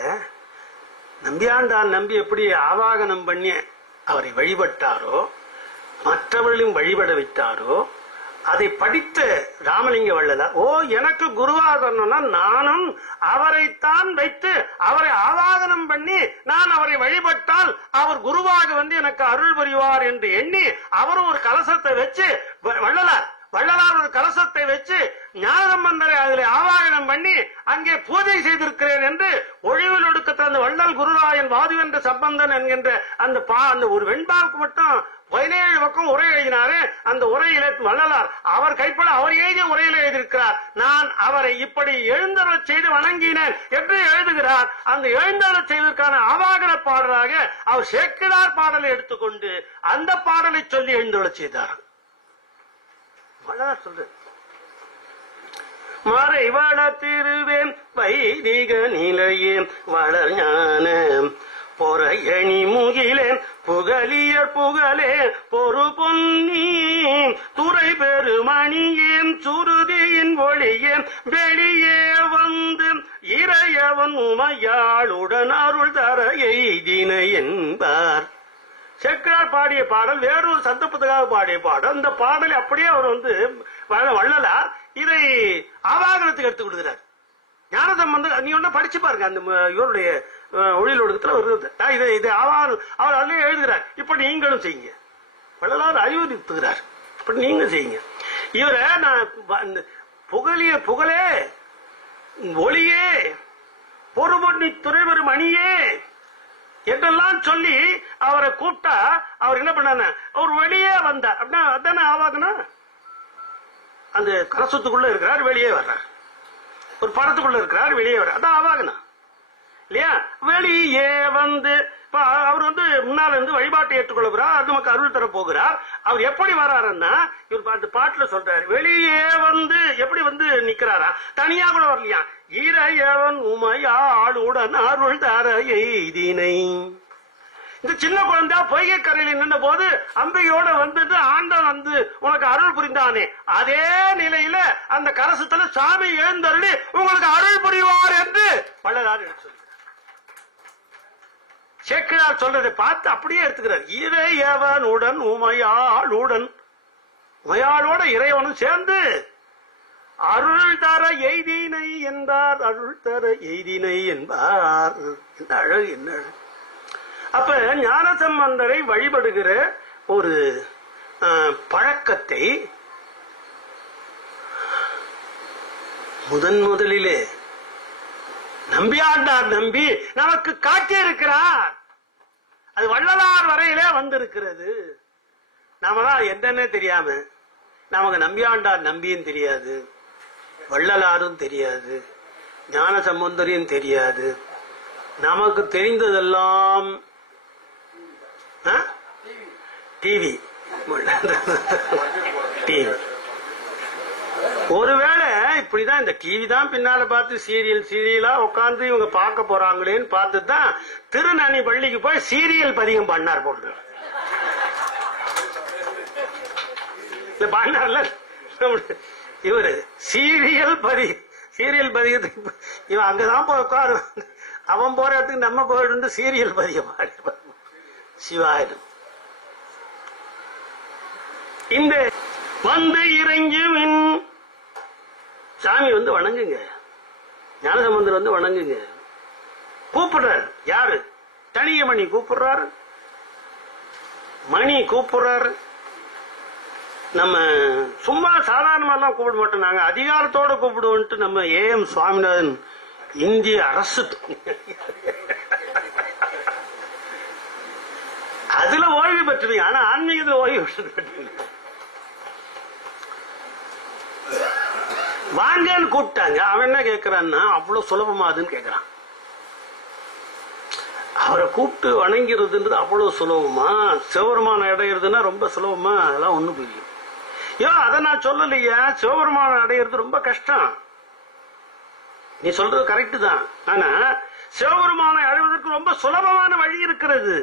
நம்பியாண்டான் நம்பி எப்படி ஆவாகனம் பண்ணி அவரை வழிபட்டாரோ, மற்றவர்களையும் வழிபட வைத்தாரோ, அதை படித்த ராமலிங்க வள்ளலார், ஓ எனக்கு குருவாகணும்னா நானும் அவரைத்தான் வைத்து அவரை ஆவாகனம் பண்ணி நான் அவரை வழிபட்டால் அவர் குருவாக வந்து எனக்கு அருள் புரிவார் என்று எண்ணி அவரும் ஒரு கலசத்தை வச்சு வள்ளலார் ஒரு கலசத்தை வச்சு ஞானசம்பந்தரை அதில் ஆவாகனம் பண்ணி அங்கே பூஜை செய்திருக்கிறேன் என்று ஒழிவில் ஒடுக்கத்தை அந்த வள்ளல் குருராயன் வாதுவென்ற சம்பந்தன் என்கின்ற அந்த ஒரு வெண்பாவுக்கு மட்டும் 17 பக்கம் உரை எழுதினாரு. அந்த உரையில வள்ளலார் அவர் கைப்பட அவர் எழுதிய உரையில எழுதியிருக்கிறார், நான் அவரை இப்படி எழுந்தருளச் செய்து வணங்கினேன் என்று எழுதுகிறார். அந்த எழுந்தருளச் செய்வதற்கான ஆவாகன பாடலாக அவர் சேக்கிழார் பாடலை எடுத்துக்கொண்டு அந்த பாடலை சொல்லி எழுந்தருளச் செய்தார். வள்ளலார் சொல்ற மறை வள திருவேன் வைதிக நிலையேன் வளர் ஞான பொறையணி முகிலேன் புகழியர் புகழே பொறு பொன்னி துறை பெருமணியேன் சுருதியின் ஒளியேன் வெளியே வந்து இறையவன் உமையாளுடன் அருள் தர எய்தினை என்பார். சேக்கிழார் பாடிய பாடல் வேறொரு சந்தர்ப்பத்துக்காக பாடிய பாடல். அந்த பாடலை அப்படியே அவர் வந்து வள்ளலார் இதை ஆவாகனத்துக்கு எடுத்து கொடுக்கிறார். ஞானசம்பந்தர் நீ ஒண்ணு படிச்சு பாருங்க, அந்த இவருடைய ஒளியில் ஒடுக்கத்துல வருது. இதை அவர் அதிலே எழுதுகிறார், இப்ப நீங்களும் செய்யுங்க. வள்ளலார் அறிவுறுத்துகிறார், இப்ப நீங்க செய்யுங்க. இவரை நான் புகழிய புகழே ஒளியே பொறுபொன்னி துறைவரும் மணியே என்றெல்லாம் சொல்லி அவரை கூப்பிட்டா அவர் என்ன பண்ண, அவர் வெளியே வந்தார் அப்படின்னா அதானே ஆவாகனா. அந்த கலசத்துக்குள்ள இருக்கிறார், வெளியே வர்றார். ஒரு படத்துக்குள்ள இருக்கிறார், வெளியே வர்றார், அதான் ஆவாகனா இல்லையா. வெளியே வந்து அவர் வந்து முன்னால இருந்து வழிபாட்டை ஏற்றுக்கொள்கிறார், நமக்கு அருள் தர போகிறார். அவர் எப்படி வர்றாருன்னா இவர் பாட்டுல சொல்றாரு, வெளியே வந்து எப்படி வந்து நிக்கிறாரா, தனியா கூட வரலையா. இறையவன் உமையாளுடன் அருள் தர எய்தினை. இந்த சின்ன குழந்தை பொய்கை கரையில் நின்ற போது அம்பிகையோட வந்துட்டு ஆண்டவன் வந்து உனக்கு அருள் புரிந்தானே, அதே நிலையில அந்த கலசத்துல சாமி எழுந்தருளி உங்களுக்கு அருள் புரிவார் என்று வள்ளலார் சொல்கிறார். சேக்கிழார் சொல்றதை பார்த்து அப்படியே எடுத்துக்கிறார். இறையவனுடன் உமையாளுடன், உமையாளோட இறைவனும் சேர்ந்து அருள் தர எய்தினை என்பார். அருள் தர எய்தினை என்பார். என்ன அழகு, என்ன அழகு. அப்ப ஞானசம்பந்தரை வழிபடுகிற ஒரு பழக்கத்தை முதலிலே நம்பியாண்டார் நம்பி நமக்கு காட்டியிருக்கிறார். அது வள்ளலார் வரையிலே வந்திருக்கிறது. நாமதான் என்னன்னே தெரியாம, நமக்கு நம்பியாண்டார் நம்பியும் தெரியாது, வள்ளலாரும் தெரியாது, ஞான சம்பந்தரையும் தெரியாது. நமக்கு தெரிந்ததெல்லாம் டிவி. ஒருவேளை இப்படிதான் இந்த டிவி தான் பின்னால பார்த்து சீரியலா உட்கார்ந்து இவங்க பார்க்க போறாங்களேன்னு பார்த்துதான் திருநனி பள்ளிக்கு போய் சீரியல் பதிகம் பண்ணார் போட்டு பண்ணார்ல இவரு. சீரியல் பதிகத்துக்கு இவன் அங்கதான் போய் உட்காரு, அவன் போற இடத்துக்கு நம்ம போயிட்டு சீரியல் பதிகம் பாடி சிவாயிரம். இந்த வந்து இறங்கி சாமி வந்து வணங்குங்க, ஞானசம்பந்தர் வந்து வணங்குங்க, கூப்பிடுறாரு. யாரு? தனியமணி கூப்பிடுறாரு, மணி கூப்பிடுறாரு. நம்ம சும்மா சாதாரணமாலாம் கூப்பிட மாட்டோம், நாங்க அதிகாரத்தோட கூப்பிடுவோம்ட்டு நம்ம ஏஎம் சுவாமிநாதன் இந்திய அரசு அதுல ஓய்வு பெற்றுவீங்க, ஆனா ஆன்மீகத்துல ஓய்வு பெற்றுவீங்க. வாங்கன்னு கூப்பிட்டாங்க. அவன் என்ன கேட்கிறான்னா அவ்வளவு சுலபமாதுன்னு கேட்கிறான். அவரை கூப்பிட்டு வணங்கிறதுன்றது அவ்வளவு சுலபமா? சிவபெருமான அடையிறதுன்னா ரொம்ப சுலபமா? அதெல்லாம் ஒண்ணு புரியும். அதை நான் சொல்லலையா, சிவபெருமான அடையிறது ரொம்ப கஷ்டம். நீ சொல்றது கரெக்ட் தான். ஆனா சிவபெருமானை அடைவதற்கு ரொம்ப சுலபமான வழி இருக்கிறது.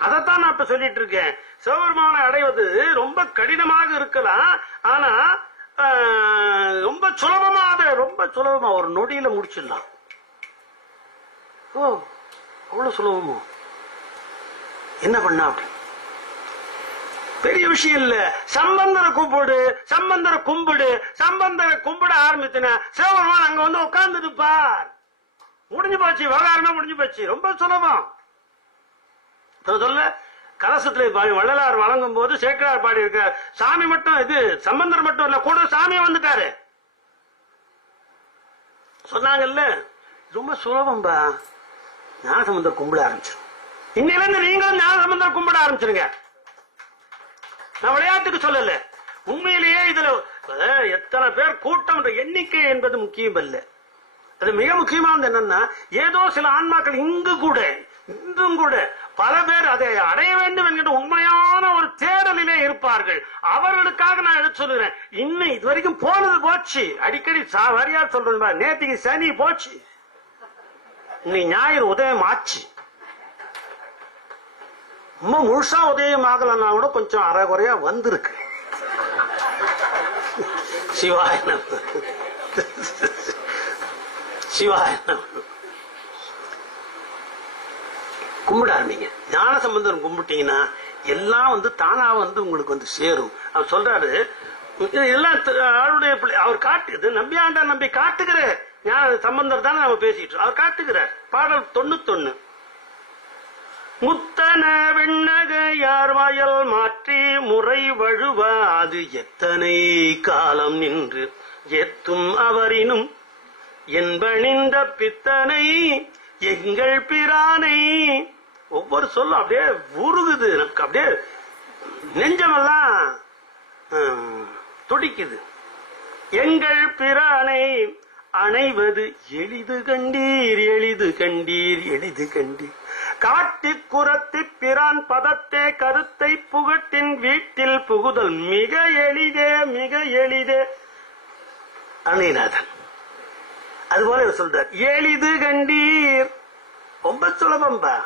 அதைத்தான் நான் இப்ப சொல்லிட்டு இருக்கேன். சிவபெருமானை அடைவது ரொம்ப கடினமாக இருக்கலாம், ஆனா ரொம்ப சுலபமா ஒரு நொடியில முடிச்சிடலாம். ஓ, அவ்வளவு சுலபமோ? என்ன பண்ணா அப்படி? பெரிய விஷயம் இல்ல. சம்பந்தரை கும்பிட ஆரம்பிச்சுன சிவபெருமான் அங்க வந்து உட்கார்ந்து இருப்பார். முடிஞ்சு போச்சு, விவகாரமே முடிஞ்சு போச்சு. ரொம்ப சுலபம். சொல்ல கலசத்துல வள்ளலார் வழங்கும் போது சேக்கரார் பாடி இருக்கார், சாமி மட்டும் இது சம்பந்தர் மட்டும் இல்ல, கூட சாமியை வந்துட்டாரு சொன்னாங்கல்ல. ரொம்ப சுலபம்பா. ஞானசம்பந்தர் கும்பிட ஆரம்பிச்சிடும். இன்னையில இருந்து நீங்களும் ஞானசம்பந்தர் கும்பிட ஆரம்பிச்சிருங்க. நான் விளையாட்டுக்கு சொல்லல, உண்மையிலேயே இதுல எத்தனை பேர் கூட்டம் எண்ணிக்கை என்பது முக்கியம் அல்ல. அது மிக முக்கியமானது என்னன்னா, ஏதோ சில ஆன்மாக்கள் இன்றும் கூட பல பேர் அதை அடைய வேண்டும் என்கிற உண்மையான ஒரு தேடலிலே இருப்பார்கள். அவர்களுக்காக நான் எடுத்து சொல்லுறேன். இன்னும் இது வரைக்கும் போனது போச்சு. அடிக்கடி வரியார் சொல்றது, நேற்றுக்கு சனி போச்சு, இன்னைக்கு ஞாயிறு உதயம் ஆச்சு. முழுசா உதயம் ஆகலன்னா கூட கொஞ்சம் அரைகுறையா வந்திருக்கு. சிவாய கும்பிட ஆரம்பிங்க. ஞான சம்பந்தம் கும்பிட்டீங்கன்னா எல்லாம் தானா உங்களுக்கு சேரும். அவர் சொல்றாரு, எல்லாம் அவருடைய அவர் காட்டுது. நம்பியாண்டார் நம்பி காட்டுகிற ஞான சம்பந்தர் தானே நம்ம பேசிட்டு அவர் காட்டுகிறார். பாடல் 91. முத்தன வெண்ணகையார் வயல் மாற்றி முறை வழுவாது எத்தனை காலம் நின்று எத்தும் அவரினும் என்பணிந்த பித்தனை எங்கள் பிரானை. ஒவ்வொரு சொல்லும் அப்படியே உருகுது, நமக்கு அப்படியே நெஞ்சமெல்லாம் துடிக்குது. எங்கள் பிரானை அணைவது எளிது கண்டீர், எளிது கண்டீர், எளிது கண்டீர். காட்டி குரத்தி பிரான் பதத்தே கருத்தை புகட்டின் வீட்டில் புகுதல் மிக எளிதே, மிக எளிதே. அருணைநாதன் அதுபோல சொல்றார், எளிது கண்டீர். ரொம்ப சுலபம்பா.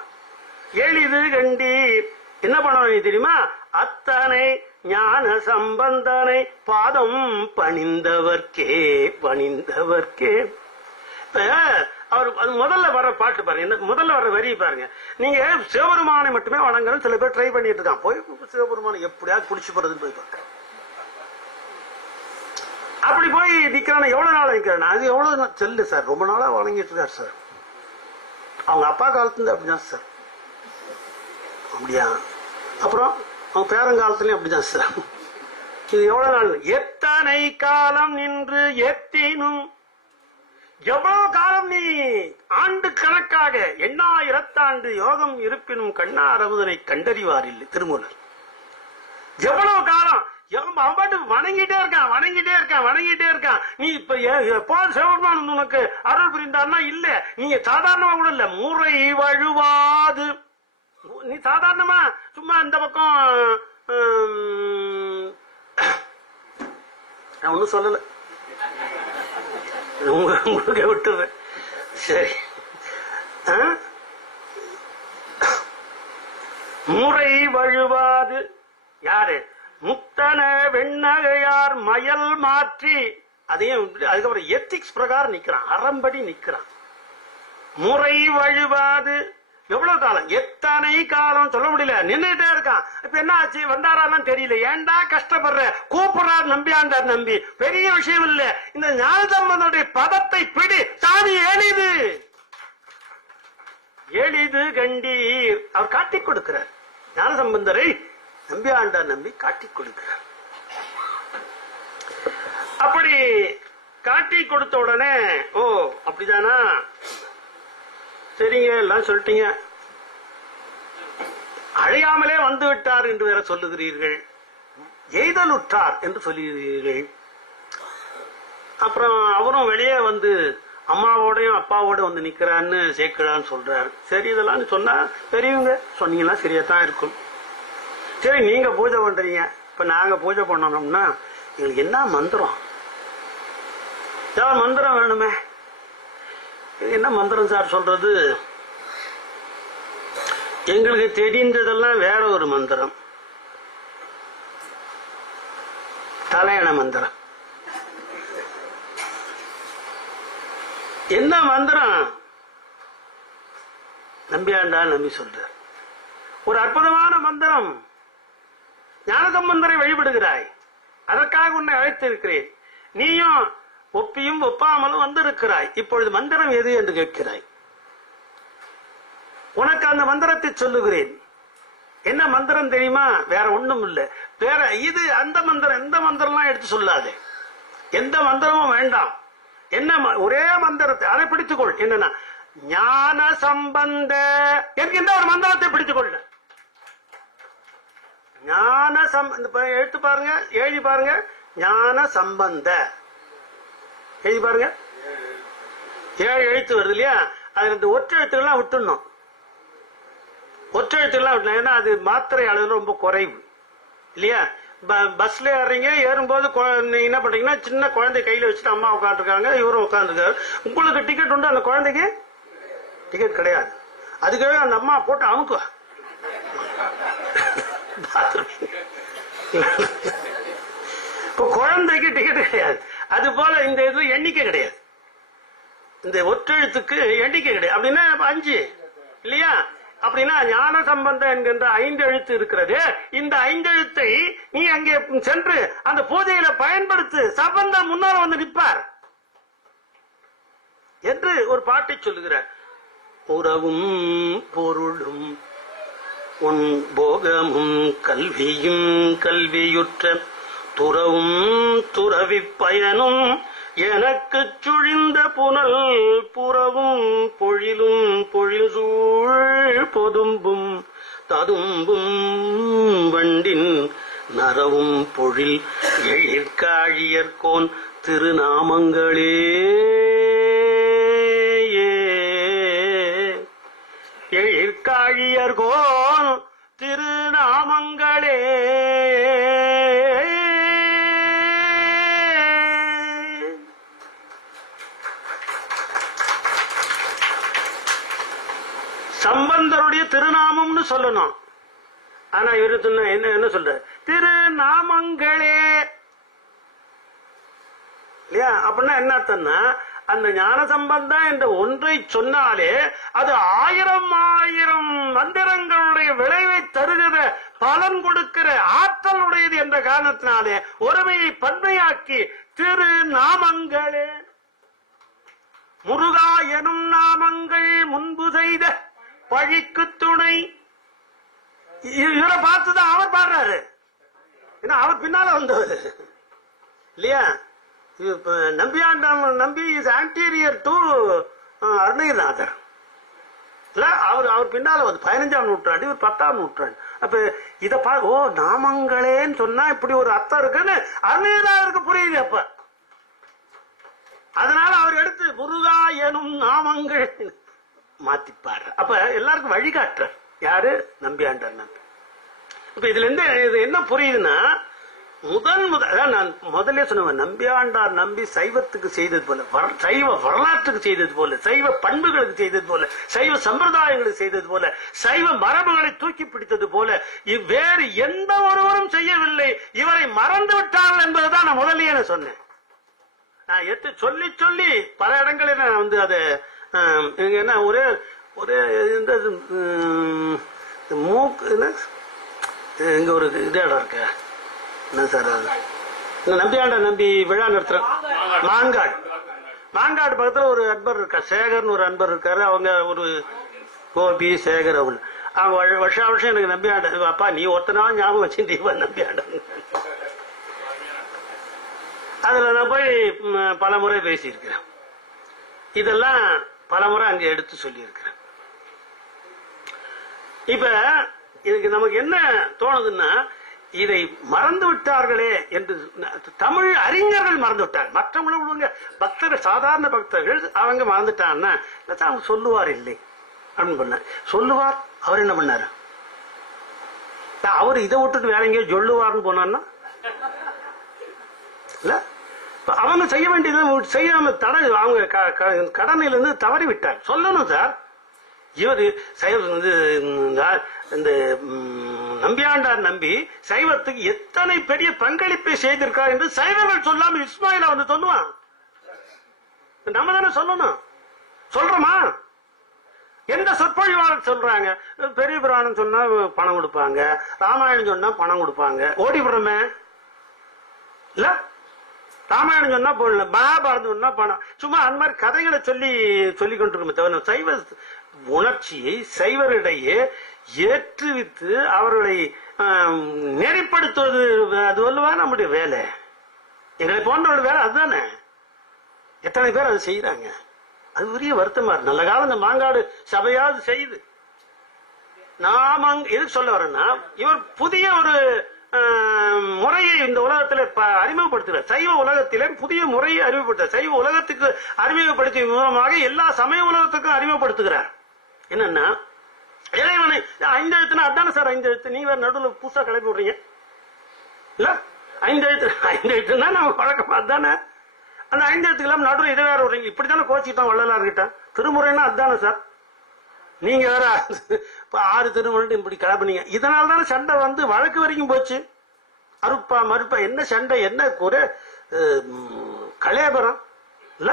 எளிது கண்டீர். என்ன பண்ணணும் தெரியுமா? அத்தனை ஞான சம்பந்தனை பாதம் பணிந்தவர்க்கே, பணிந்தவர்க்கே. அவர் முதல்ல வர பாட்டு பாருங்க, முதல்ல வர வரி பாருங்க. நீங்க சிவபெருமானை மட்டுமே வணங்கணும் சில பேர் ட்ரை பண்ணிட்டு இருக்கான். போய் சிவபெருமானை எப்படியாவது குடிச்சு போறதுன்னு போய் பாருங்க. அப்படி போய் நிக்கிறான எவ்வளவு நாள் நிக்கிறான்? அது எவ்வளவு செல்லு சார், ரொம்ப நாளா வணங்கிட்டு இருக்காரு சார். அவங்க அப்பா காலத்துல அப்படிதான் சார். அப்படியா? அப்புறம் அவங்க பேரங்காலத்துலயும் அப்படிதான் சார். இது எவ்வளவு நாள்? எத்தனை காலம் நின்று எத்தினும், எவ்வளவு காலம் நீ ஆண்டு கணக்காக எண்ணாயிரத்தாண்டு யோகம் இருப்பினும் கண்ணாரமுதனை கண்டறிவார் இல்லை திருமூலர். எவ்வளவு காலம் அவன் பாட்டு வணங்கிட்டே இருக்கான், வணங்கிட்டே இருக்கான், வணங்கிட்டே இருக்கான். நீ இப்ப எப்போ சிவபெருமான் உனக்கு அருள் புரிந்தார்னா இல்ல, நீங்க சாதாரணமா கூட இல்ல, முறை வழுவாது. நீ சாதாரணமா சும்மா இந்த பக்கம் நான் ஒன்னும் சொல்லல, உங்களுக்கு விட்டுறேன். சரி, முறை வழுவாது. யாரு? முத்தன வெண்ணகையார் மயல் மாற்றி. அதையும் அதுக்கப்புறம் எத்திக்ஸ் பிரகாரம் நிக்கிறான், அறம்படி நிக்கிறான். முறை வழுவாது. எவ்வளவு காலம்? எத்தனை காலம் சொல்ல முடியல, நின்றுட்டே இருக்கான். இப்ப என்ன ஆச்சு? வந்தாரான்னு தெரியல. ஏண்டா கஷ்டப்படுற? கூப்பிடுறார் நம்பியாண்டார் நம்பி. பெரிய விஷயம் இல்ல, இந்த ஞானசம்பந்தனுடைய பதத்தை பிடி, சாமி எளிது, எளிது கண்டீர். அவர் காட்டிக் கொடுக்கிறார். ஞானசம்பந்தரை நம்பியாண்டார் நம்பி காட்டிக் கொடுக்கிறார். அப்படி காட்டி கொடுத்த உடனே, ஓ அப்படிதானா, சரிங்க எல்லாம் சொல்லிட்டீங்க, அழையாமலே வந்து விட்டார் என்று வேற சொல்லுகிறீர்கள், எய்தலுற்றார் என்று சொல்லுகிறீர்கள். அப்புறம் அவரும் வெளியே வந்து அம்மாவோடையும் அப்பாவோட வந்து நிக்கிறான்னு சேக்கிழான்னு சொல்றாரு. சரி, இதெல்லாம் சொன்னா பெரியவங்க சொன்னீங்கன்னா சரியாத்தான் இருக்கும். சரி, நீங்க பூஜை பண்றீங்க, இப்ப நாங்க பூஜை பண்ணணும்னா எங்களுக்கு என்ன மந்திரம், மந்திரம் வேணுமே. என்ன மந்திரம் சார் சொல்றது? எங்களுக்கு தெரிந்ததெல்லாம் வேற ஒரு மந்திரம், தலையண மந்திரம். என்ன மந்திரம்? நம்பியாண்டார் நம்பி சொல்றார், ஒரு அற்புதமான மந்திரம். ஞானசம்பந்தரை வழிபடுகிறாய், அதற்காக உன்னை அழைத்திருக்கிறேன். நீயும் ஒப்பியும் ஒப்பாமலும் வந்திருக்கிறாய். இப்பொழுது மந்திரம் எது என்று கேட்கிறாய். உனக்கு அந்த மந்திரத்தை சொல்லுகிறேன். என்ன மந்திரம் தெரியுமா? வேற ஒண்ணும் இல்லை. வேற இது அந்த மந்திரம், எந்த மந்திரம்லாம் எடுத்து சொல்லாதே, எந்த மந்திரமும் வேண்டாம். என்ன ஒரே மந்திரத்தை, அதை பிடித்துக்கொள். என்னன்னா ஞான சம்பந்த என்கின்ற ஒரு மந்திரத்தை பிடித்துக்கொள்ள. ஞான எடுத்து பாருங்க, எழுதி பாருங்க. ஞான சம்பந்த எழுதி பாருங்க. 7 எழுத்து வருது இல்லையா? அது இந்த ஒற்றை எழுத்துக்கள்லாம் விட்டுணும். ஒற்றை எழுத்துக்கள்லாம் விட்டணும். ஏன்னா அது மாத்திரை அளவு ரொம்ப குறைவு இல்லையா? பஸ்ல ஏறீங்க, ஏறும்போது என்ன பண்றீங்கன்னா, சின்ன குழந்தை கையில வச்சுட்டு அம்மா உட்காந்துருக்காங்க, இவரும் உட்காந்துருக்காரு. உங்களுக்கு டிக்கெட் உண்டு, அந்த குழந்தைக்கு டிக்கெட் கிடையாது. அதுக்காக அந்த அம்மா போட்டு அமுக்குவா. இப்ப குழந்தைக்கு டிக்கெட் கிடையாது. அது போல இந்த இதுல எண்ணிக்கை கிடையாது. இந்த ஒற்றெழுத்துக்கு எண்ணிக்கை கிடையாது. அப்படின்னா 5 இல்லையா? அப்படின்னா ஞான சம்பந்தம் என்கின்ற 5 எழுத்து இருக்கிறது. இந்த 5 எழுத்தை நீ அங்கே சென்று அந்த பூஜையில பயன்படுத்து. சம்பந்தம் முன்னால் வந்து நிற்பார் என்று ஒரு பாட்டை சொல்லுகிறார். உறவும் பொருளும் உன் போகமும் கல்வியும் கல்வியுற்ற துறவும் துறவி பயனும் எனக்கு சுழிந்த புனல் புறவும் பொழிலும் பொழில் சூழ் பொதும்பும் ததும்பும் வண்டின் நரவும் பொழில் எழிற்காழியர்கோன் திருநாமங்களே. எழிற்காழியர்கோன் திருநாமங்களே. சம்பந்தருடைய திருநாமம்னு சொல்லணும். ஆனா இவரு என்ன சொல்ற? திருநாமங்களே இல்லையா? அப்படின்னா என்ன அர்த்தம்னா, அந்த ஞான சம்பந்தம் என்ற ஒன்றை சொன்னாலே அது 1000 மந்திரங்களுடைய விளைவை தருகிற, பலன் கொடுக்கிற ஆற்றலுடையது என்ற காரணத்தினாலே ஒருமையை பன்மையாக்கி திருநாமங்களே. முருகா எனும் நாமங்கள் முன்பு செய்த பழிக்கு துணை. இவரை பார்த்துதான் அவர் பாடுறாரு. ஏன்னா அவர் பின்னால வந்தவர் இல்லையா? நம்பியாண்டாம் நம்பி இஸ் ஆன்டீரியர் டு அருணகிரிநாதர் இல்ல? அவர் பின்னால வந்து 15ஆம் நூற்றாண்டு, இவர் 10ஆம் நூற்றாண்டு. அப்ப இத ஓ நாமங்களேன்னு சொன்னா இப்படி ஒரு அர்த்தம் இருக்குன்னு அருணகிரிநாதருக்கு புரியுது. அப்ப அதனால அவர் எடுத்து முருகா எனும் நாமங்கள் மாத்திப்பாரு. அப்ப எல்லாருக்கும் வழிகாட்டுற யாரு? நம்பியாண்டார் நம்பி. இப்ப இதுல இருந்து இது என்ன புரியுதுன்னா, நான் முதல்ல சொன்ன நம்பியாண்டார் நம்பி சைவத்துக்கு செய்தது போல, சைவ வரலாற்றுக்கு செய்தது போல, சைவ பண்புகளுக்கு செய்தது போல, சைவ சம்பிரதாயங்களுக்கு செய்தது போல, சைவ மரபுகளை தூக்கி பிடித்தது போல வேறு எந்த ஒருவரும் செய்யவில்லை. இவரை மறந்து விட்டார்கள் என்பதுதான் நான் முதல்லயே சொன்னேன். நான் எடுத்து சொல்லி சொல்லி பல இடங்களில் நான் வந்து அதை என்ன ஒரே ஒரே இந்த மூக்கு இங்க ஒரு இது இடம் இருக்க என்ன சார், நம்பியாண்ட நம்பி விழா நடத்துற மாங்காடு பக்கத்துல ஒரு அன்பர் இருக்கா, சேகர்னு ஒரு அன்பர் இருக்காரு. அவங்க ஒரு கோபி சேகர் அவங்க வருஷம் வருஷம் எனக்கு நம்பியாண்ட, அப்பா நீ ஒருத்தனா ஞாபகம் வச்சுட்டீப்பா நம்பியாண்ட. அதுல நான் போய் பல முறை பேசியிருக்கிறேன். இதெல்லாம் பல முறை அங்க எடுத்து சொல்லியிருக்கிறேன். இப்ப இதுக்கு நமக்கு என்ன தோணுதுன்னா, இதை மறந்து விட்டார்களே என்று தமிழ் அறிஞர்கள் மறந்து விட்டார். மற்றவங்க பக்தர்கள், சாதாரண பக்தர்கள் அவங்க மறந்துட்டான்னா அவங்க சொல்லுவார் இல்லை அப்படின்னு பண்ண சொல்லுவார். அவர் என்ன பண்ணாரு? அவர் இதை விட்டுட்டு வேற எங்கேயோ சொல்லுவார்னு போனார்னா இல்ல, அவங்க செய்ய வேண்டியது செய்யாம தடை, அவங்க கடனிலிருந்து தவறி விட்டார். சொல்லணும் சார், இவர் இந்த நம்பியாண்டார் நம்பி சைவத்துக்கு எத்தனை பெரிய பங்களிப்பை செய்திருக்கார் என்று சைவர்கள் சொல்லாம இஸ்மாயில வந்து சொல்லுவான். நம்ம தானே சொல்லணும். சொல்றோமா? எந்த சொற்பொழிவாளர் சொல்றாங்க? பெரிய புராணம் சொன்னா பணம் கொடுப்பாங்க, ராமாயணம் சொன்னா பணம் கொடுப்பாங்க, ஓடிவிடுறோமே இல்ல. ராமாயணம் சொன்னா போடல, மகாபாரதம் சொன்னா பணம், சும்மா அந்த மாதிரி கதைகளை சொல்லி கொண்டிருக்கோமே தவிர சைவ உணர்ச்சியை சைவரிடையே ஏற்றுவித்து அவர்களை நெறிப்படுத்துவது அது வல்லுவா நம்முடைய வேலை. எங்களை போன்றவர்கள் வேலை அதுதானே. எத்தனை பேர் அது செய்யறாங்க? அது பெரிய வருத்தமா இருக்கு. நல்ல காலம் இந்த மாங்காடு சபையாவது செய்து நாம எதுக்கு சொல்ல வரேன்னா, இவர் புதிய ஒரு முறையை இந்த உலகத்தில் அறிமுகப்படுத்துகிறார். சைவ உலகத்திலே புதிய முறையை அறிமுகப்படுத்த, சைவ உலகத்துக்கு அறிமுகப்படுத்திய மூலமாக எல்லா சமய உலகத்துக்கும் அறிமுகப்படுத்துகிறார். என்னன்னா, இறைவனை 5 எழுத்துனா அதானே சார் 5 எழுத்து. நீங்க வேற நடுவில் புதுசா கிளப்பி விடுறீங்க இல்ல. 5 எழுத்துனா நம்ம பழக்கம் அதுதானே. அந்த 5 எழுத்துக்கெல்லாம் நடுவில் இதை வேற விடுறீங்க. இப்படித்தானே கோச்சிக்கிட்டோம் வள்ளலார்கிட்ட. திருமுறைன்னா அதுதானே சார். நீங்க வேற 6 திருமுறை இப்படி கிளப்பினீங்க. இதனால தானே சண்டை வந்து வழக்கு வரைக்கும் போச்சு. அறுப்பா மறுப்பா என்ன சண்டை, என்ன ஒரு கலேபரம் இல்ல.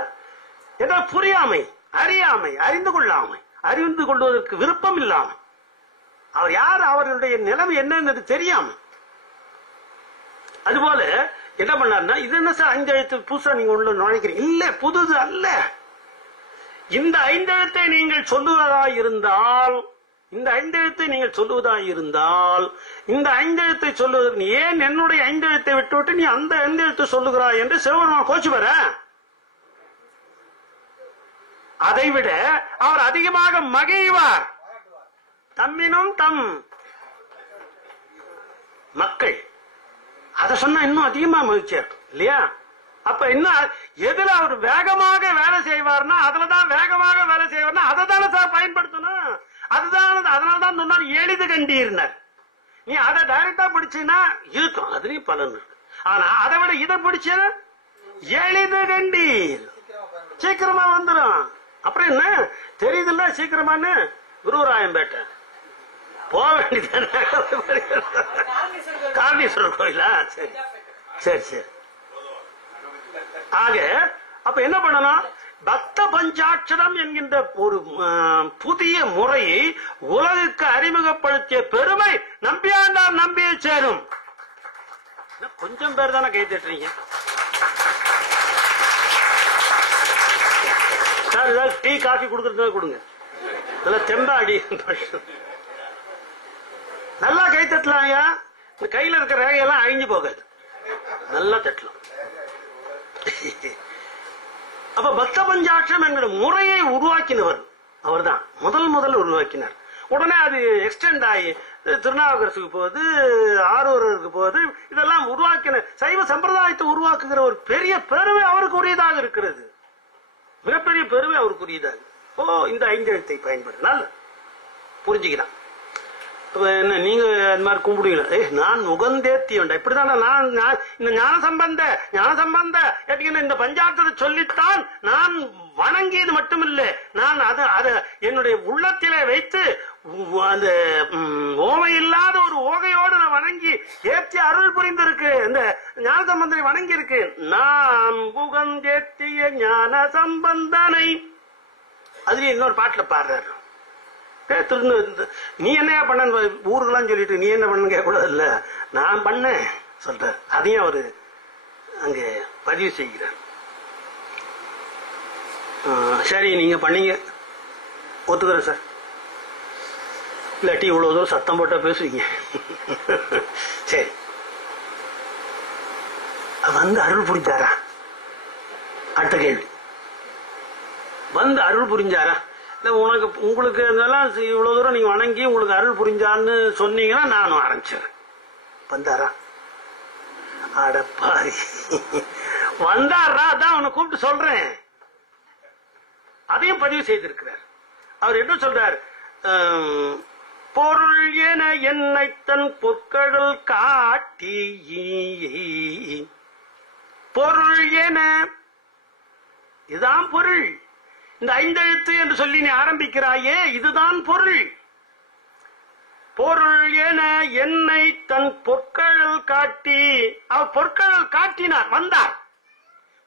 ஏதோ புரியாமை, அறியாமை, அறிந்து கொள்ளாமை, அறிந்து கொள்வதற்கு விருப்பம் இல்லாமல், அவர் யார், அவர்களுடைய நிலைமை என்னன்னு தெரியாம. அதுபோல என்ன பண்ணாருன்னா, இது என்ன சார் 5 எழுத்து புதுசா நீங்க உள்ள நுழைக்கிறீங்க? இல்ல, புதுது அல்ல. இந்த 5 எழுத்தை நீங்கள் சொல்லுவதா இருந்தால், இந்த 5 எழுத்தை நீங்கள் சொல்லுவதா இருந்தால், இந்த 5 எழுத்தை சொல்லுவதற்கு ஏன் என்னுடைய 5 எழுத்தை விட்டு நீ அந்த 5 எழுத்தை சொல்லுகிறாய் என்று சிவபெருமான் கோச்சு வர. அதைவிட அவர் அதிகமாக மகிழ்வார். தம்மினும் தம் மக்கள் அதை சொன்னா இன்னும் அதிகமா மகிழ்ச்சியா இல்லையா? அப்ப என்ன, எதுல அவர் வேகமாக வேலை செய்வார்னா அதுலதான் வேகமாக வேலை செய்வார்னா அதை தானே சார் பயன்படுத்தணும். அதுதான், அதனாலதான் சொன்னார் எளிது கண்டீர்னர். நீ அதை டைரக்டா பிடிச்சினா இருக்கும், அதுலயும் பலன் இருக்கு. ஆனா அதை விட இதை பிடிச்ச எளிது கண்டீர், சீக்கிரமா வந்துடும். அப்புறம் என்ன தெரியுதுல்ல சீக்கிரமான்னு, குருராயம்பேட்டை போக வேண்டியது காரணீஸ்வரர் கோயிலா? சரி சரி சரி. ஆக அப்ப என்ன பண்ணணும், பக்த பஞ்சாட்சரம் என்கின்ற ஒரு புதிய முறையை உலகுக்கு அறிமுகப்படுத்திய பெருமை நம்பியாண்டார் நம்பியை சேரும். கொஞ்சம் பேர் தானே கை தட்டுறீங்க சார். ஏதாவது டீ காஃபி கொடுக்கறதுனா கொடுங்க, நல்லா தெம்பாடி நல்லா கை தட்டலாம். ஐயா இந்த கையில இருக்கிற ரேகையெல்லாம் அழிஞ்சு போகாது, நல்லா தட்டலாம். அப்ப பக்த பஞ்சாட்சரம் என்கிற முறையை உருவாக்கினவர் அவர் தான் முதல் உருவாக்கினார். உடனே அது எக்ஸ்டெண்ட் ஆகி திருநாவுக்கரசுக்கு போகுது, ஆரூருக்கு போகுது. இதெல்லாம் உருவாக்கின சைவ சம்பிரதாயத்தை உருவாக்குகிற ஒரு பெரிய பெருமை அவருக்கு உரியதாக இருக்கிறது. மிகப்பெரிய பெருமை அவருக்கு உரியதாக. இந்த 5 எழுத்தை பயன்படுத்தினால் புரிஞ்சுக்கிறான். என்ன நீங்க அந்த மாதிரி கும்பிடுவீங்க, நான் உகந்தேத்தி வேண்டாம் இப்படித்தானே. நான் இந்த ஞான சம்பந்த இந்த பஞ்சாட்சத்தை சொல்லித்தான் நான் வணங்கியது மட்டுமில்லை, நான் அதை என்னுடைய உள்ளத்திலே வைத்து அந்த ஓமை இல்லாத ஒரு ஓகையோடு நான் வணங்கி ஏற்றி அருள் புரிந்திருக்கு. இந்த ஞான சம்பந்தனை வணங்கி இருக்கு. நான் உகந்தேத்திய ஞான சம்பந்தனை. அதுல இன்னொரு பாட்டுல பாடுறாரு, நீ என்ன பண்ண ஊருக்கெல்லாம் சொல்லிட்டு நீ என்ன பண்ணு கேட்க கூடாது இல்ல, நான் பண்ணேன் சொல்ற. அதையும் அவரு அங்க பதிவு செய்கிறார். சரி நீங்க பண்ணீங்க ஒத்துக்கிறேன் சார், இல்லாட்டி இவ்வளவு தூரம் சத்தம் போட்டா பேசுவீங்க. சரி வந்து அருள் புரிஞ்சாரா? அடுத்த கேள்வி, வந்து அருள் புரிஞ்சாரா? உங்களுக்கு இதெல்லாம் இவ்வளவு தூரம் நீங்க வணங்கி உங்களுக்கு அருள் புரிஞ்சான்னு சொன்னீங்கன்னா நானும் ஆரம்பிச்சிடுறேன். வந்தாரா? அடப்பாரி, வந்தாரா? அதான் அவனை கூப்பிட்டு சொல்றேன். அதையும் பதிவு செய்திருக்கிறார். அவர் என்ன சொல்றார்? பொருள் என என்னை தன் பொற்கடல் காட்டி, பொருள் என, இதுதான் பொருள். இந்த ஐந்தெழுத்து என்று சொல்லி நீ ஆரம்பிக்கிறாயே, இதுதான் பொருள். பொருள் என என்னை தன் பொற்கழல் காட்டி, அவர் பொற்கழல் காட்டினார், வந்தார்,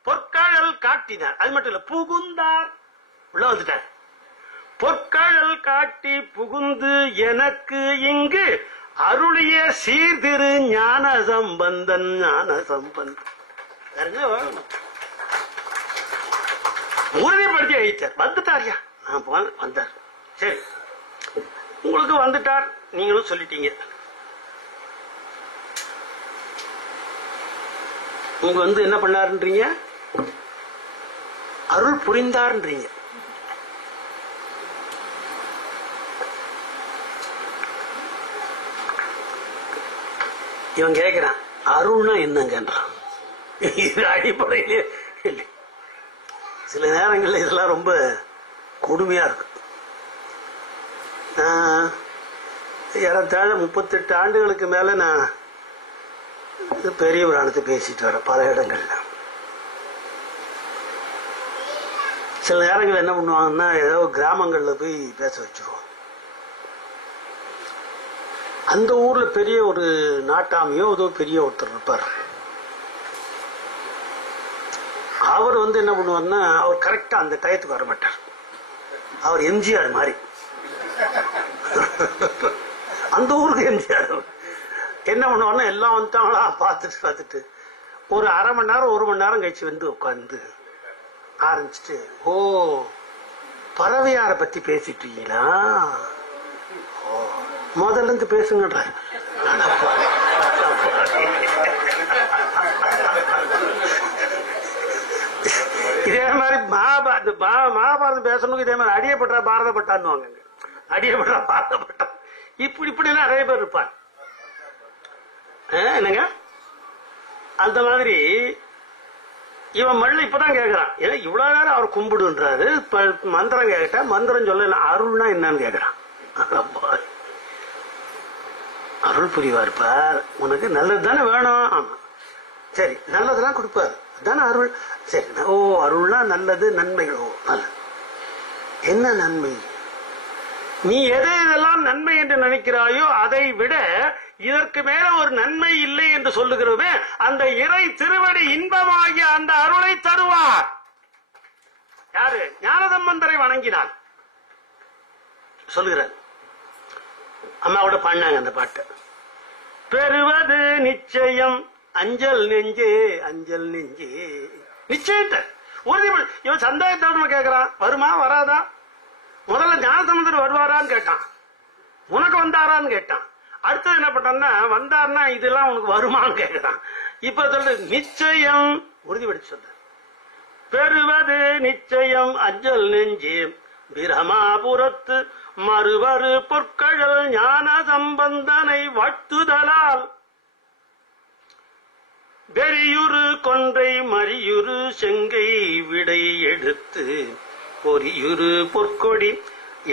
பொற்கழல் காட்டினார். அது மட்டும் இல்ல, புகுந்தார், உள்ள வந்துட்டார். பொற்கழல் காட்டி புகுந்து எனக்கு இங்கு அருளிய சீர்திரு ஞான சம்பந்தன், ஞான சம்பந்தன். உறுதிப்படுத்தி அழித்தார். வந்துட்டார்யா, நான் வந்தார். சரி, உங்களுக்கு வந்துட்டார், நீங்களும் சொல்லிட்டீங்க. உங்க என்ன பண்ணாருன்றீங்க? அருள் புரிந்தார்ன்றீங்க. இவன் கேட்கிறான், அருள்னா என்னங்கன்றான். இது அடிப்படையிலே இல்லை. சில நேரங்கள்ல இதெல்லாம் ரொம்ப கொடுமையா இருக்கு. ஏறத்தாழ 38 ஆண்டுகளுக்கு மேல நான் பெரிய புராணத்தை பேசிட்டு வரேன் பல இடங்கள்ல. சில நேரங்கள் என்ன பண்ணுவாங்கன்னா, ஏதோ கிராமங்கள்ல போய் பேச வச்சிருவோம். அந்த ஊர்ல பெரிய ஒரு நாட்டாமையோ ஏதோ பெரிய ஒருத்தர் இருப்பார். அவர் என்ன பண்ணுவார்னா, அவர் கரெக்டா அந்த டயத்துக்கு வர மாட்டார். அவர் எம்ஜிஆர் மாதிரி. அந்த ஊருக்கு எம்ஜிஆர். என்ன பண்ணுவார்னா, எல்லாம் வந்துட்டாங்களா பார்த்துட்டு ஒரு அரை மணி நேரம் 1 மணி நேரம் கழிச்சு உட்காந்து ஆரம்பிச்சுட்டு, ஓ பறவையார பத்தி பேசிட்டு இருக்கீங்களா, முதல்ல இருந்து பேசுங்கன்ற. இதே மாதிரி மகாபாரதம் பேசணும். இதே மாதிரி அடியப்பட்டா பாரதப்பட்டான்னு, அடியப்பட்டா பாரதப்பட்டா, இப்படி நிறைய பேர் இருப்பார். என்னங்க, அந்த மாதிரி இவன் மல்ல இப்பதான் கேட்கிறான். ஏன்னா இவ்வளவு நேரம் அவர் கும்பிடுன்றாரு, மந்திரம் கேட்டா மந்திரம் சொல்ல, அருள்னா என்னன்னு கேட்கிறான். அருள் புரிவார்ப்பார், உனக்கு நல்லது தானே வேணும். ஆமா, சரி, நல்லதெல்லாம் கொடுப்பார் தானே அருள். சரி, ஓ அருள்னா நல்லது, நன்மைகள். ஓ நல்லது, என்ன நன்மை? நீ எதெல்லாம் நன்மை என்று நினைக்கிறாயோ அதை விட இதற்கு மேல ஒரு நன்மை இல்லை என்று சொல்லுகிறோமே, அந்த இறை திருவடி இன்பமாகிய அந்த அருளை தருவார். யாரு? ஞானசம்பந்தரை வணங்கினார். சொல்லுகிறார், அம்மாவோட பாடினாங்க அந்த பாட்டு. பெறுவது நிச்சயம் அஞ்சல் நெஞ்சே, அஞ்சல் நெஞ்சே. நிச்சயத்தை உறுதிப்படு. இவன் சந்தேகத்தோட கேட்கிறான், வருமா வராதா? முதல்ல ஞானசம்பந்தர் வருவாரான்னு கேட்டான், உனக்கு வந்தாரான்னு கேட்டான். அடுத்தது என்ன பண்ணான்னா, வந்தார்னா இதெல்லாம் உனக்கு வருமானு கேட்கிறான். இப்ப சொல்ற நிச்சயம் உறுதிப்படுத்தி சொல்ற. பெறுவது நிச்சயம் அஞ்சல் நெஞ்சே, பிரமாபுரத்து மறுவரு பொற்கழல் ஞான சம்பந்தனை வாழ்த்துதலால் வெறியுறு கொன்றை மறியுறு செங்கை விடை எடுத்து பொறியுறு பொற்கொடி